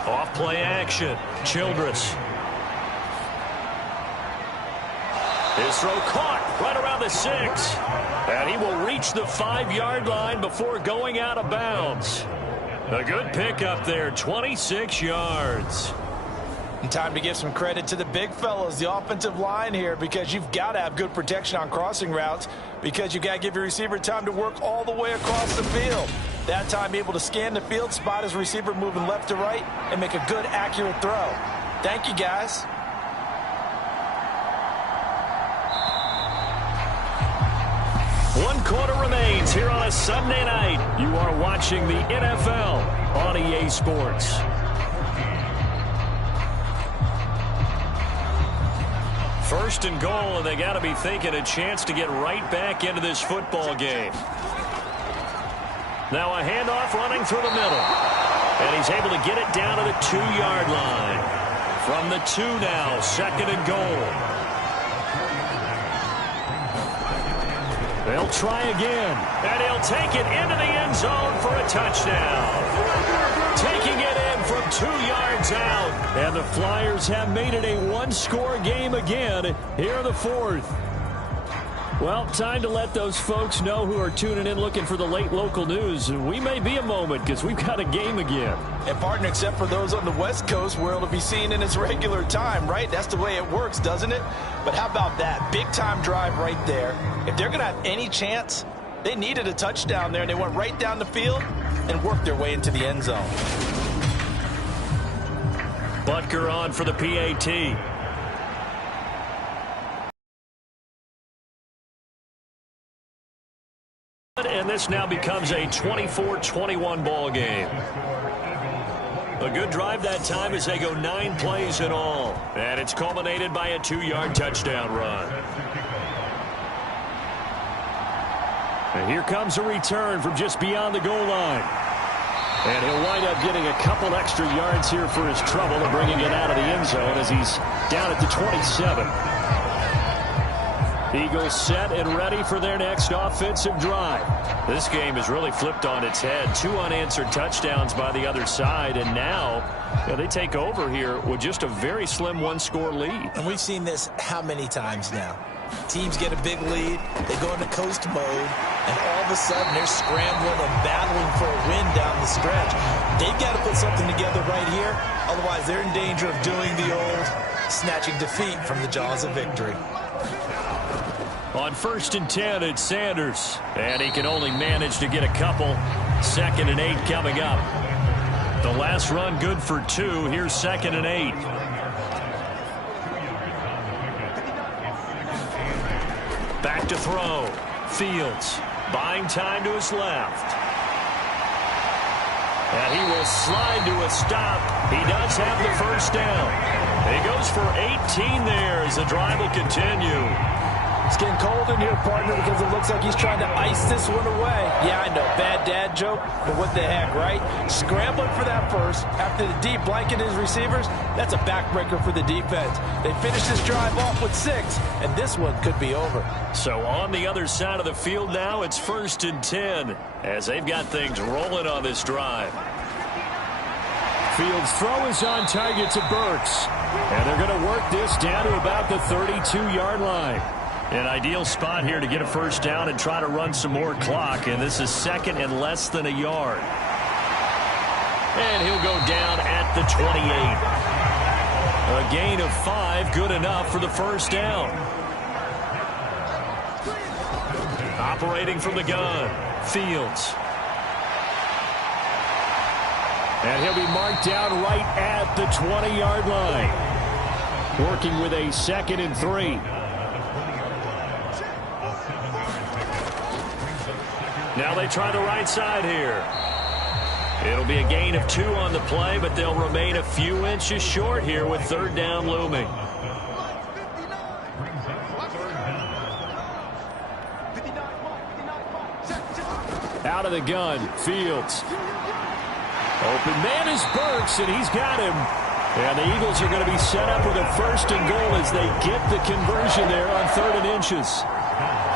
Off play action. Childress. His throw caught right around the 6. And he will reach the 5-yard line before going out of bounds. A good pickup there, 26 yards. And time to give some credit to the big fellas, the offensive line here, because you've got to have good protection on crossing routes, because you've got to give your receiver time to work all the way across the field. That time able to scan the field, spot his receiver moving left to right, and make a good, accurate throw. Thank you, guys. One quarter remains here on a Sunday night. You are watching the NFL on EA Sports. First and goal, and they got to be thinking a chance to get right back into this football game. Now a handoff running through the middle. And he's able to get it down to the 2-yard line. From the 2 now, 2nd and goal. They'll try again, and he'll take it into the end zone for a touchdown. Taking it in from 2 yards out. And the Flyers have made it a one-score game again here in the 4th. Well, time to let those folks know who are tuning in looking for the late local news. We may be a moment because we've got a game again. And, partner, except for those on the West Coast where it'll be seen in its regular time, right? That's the way it works, doesn't it? But how about that? Big-time drive right there. If they're going to have any chance, they needed a touchdown there, and they went right down the field and worked their way into the end zone. Butker on for the PAT. And this now becomes a 24-21 ball game. A good drive that time as they go 9 plays in all. And it's culminated by a 2-yard touchdown run. And here comes a return from just beyond the goal line. And he'll wind up getting a couple extra yards here for his trouble and bringing it out of the end zone as he's down at the 27. Eagles set and ready for their next offensive drive. This game is really flipped on its head. 2 unanswered touchdowns by the other side, and now they take over here with just a very slim 1-score lead. And we've seen this how many times now? Teams get a big lead, they go into coast mode, and all of a sudden they're scrambling and battling for a win down the stretch. They've got to put something together right here, otherwise they're in danger of doing the old snatching defeat from the jaws of victory. On 1st and 10, it's Sanders. And he can only manage to get a couple. 2nd and 8 coming up. The last run good for 2. Here's 2nd and 8. Back to throw. Fields buying time to his left. And he will slide to a stop. He does have the first down. He goes for 18 there as the drive will continue. It's getting cold in here, partner, because it looks like he's trying to ice this one away. Yeah, I know, bad dad joke, but what the heck, right? Scrambling for that first after the deep blanket his receivers, that's a backbreaker for the defense. They finish this drive off with 6, and this one could be over. So on the other side of the field now, it's 1st and 10 as they've got things rolling on this drive. Fields' throw is on target to Burks. And they're going to work this down to about the 32-yard line. An ideal spot here to get a first down and try to run some more clock. And this is 2nd and less than a yard. And he'll go down at the 28. A gain of 5, good enough for the first down. Operating from the gun, Fields. And he'll be marked down right at the 20-yard line. Working with a 2nd and 3. Now they try the right side here. It'll be a gain of 2 on the play, but they'll remain a few inches short here with 3rd down looming. Out of the gun, Fields. Open man is Burks, and he's got him. And the Eagles are going to be set up with a 1st and goal as they get the conversion there on 3rd and inches.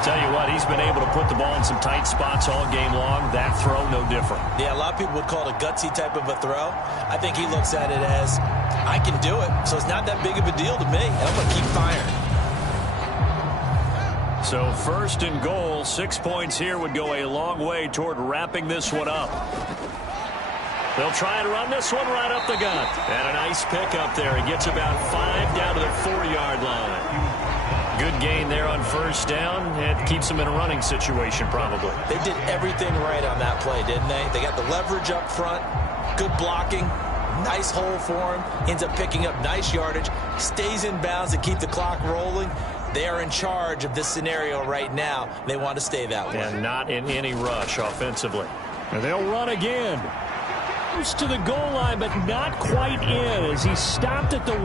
Tell you what, he's been able to put the ball in some tight spots all game long. That throw, no different. Yeah, a lot of people would call it a gutsy type of a throw. I think he looks at it as, I can do it, so it's not that big of a deal to me, and I'm going to keep firing. So 1st and goal, 6 points here would go a long way toward wrapping this one up. They'll try and run this one right up the gut. And a nice pick up there. He gets about 5 down to the 4-yard line. Good gain there on 1st down. It keeps them in a running situation probably. They did everything right on that play, didn't they? They got the leverage up front, good blocking, nice hole for him, ends up picking up nice yardage, stays in bounds to keep the clock rolling. They are in charge of this scenario right now. They want to stay that way. And not in any rush offensively. And they'll run again. Close to the goal line, but not quite in as he stopped at the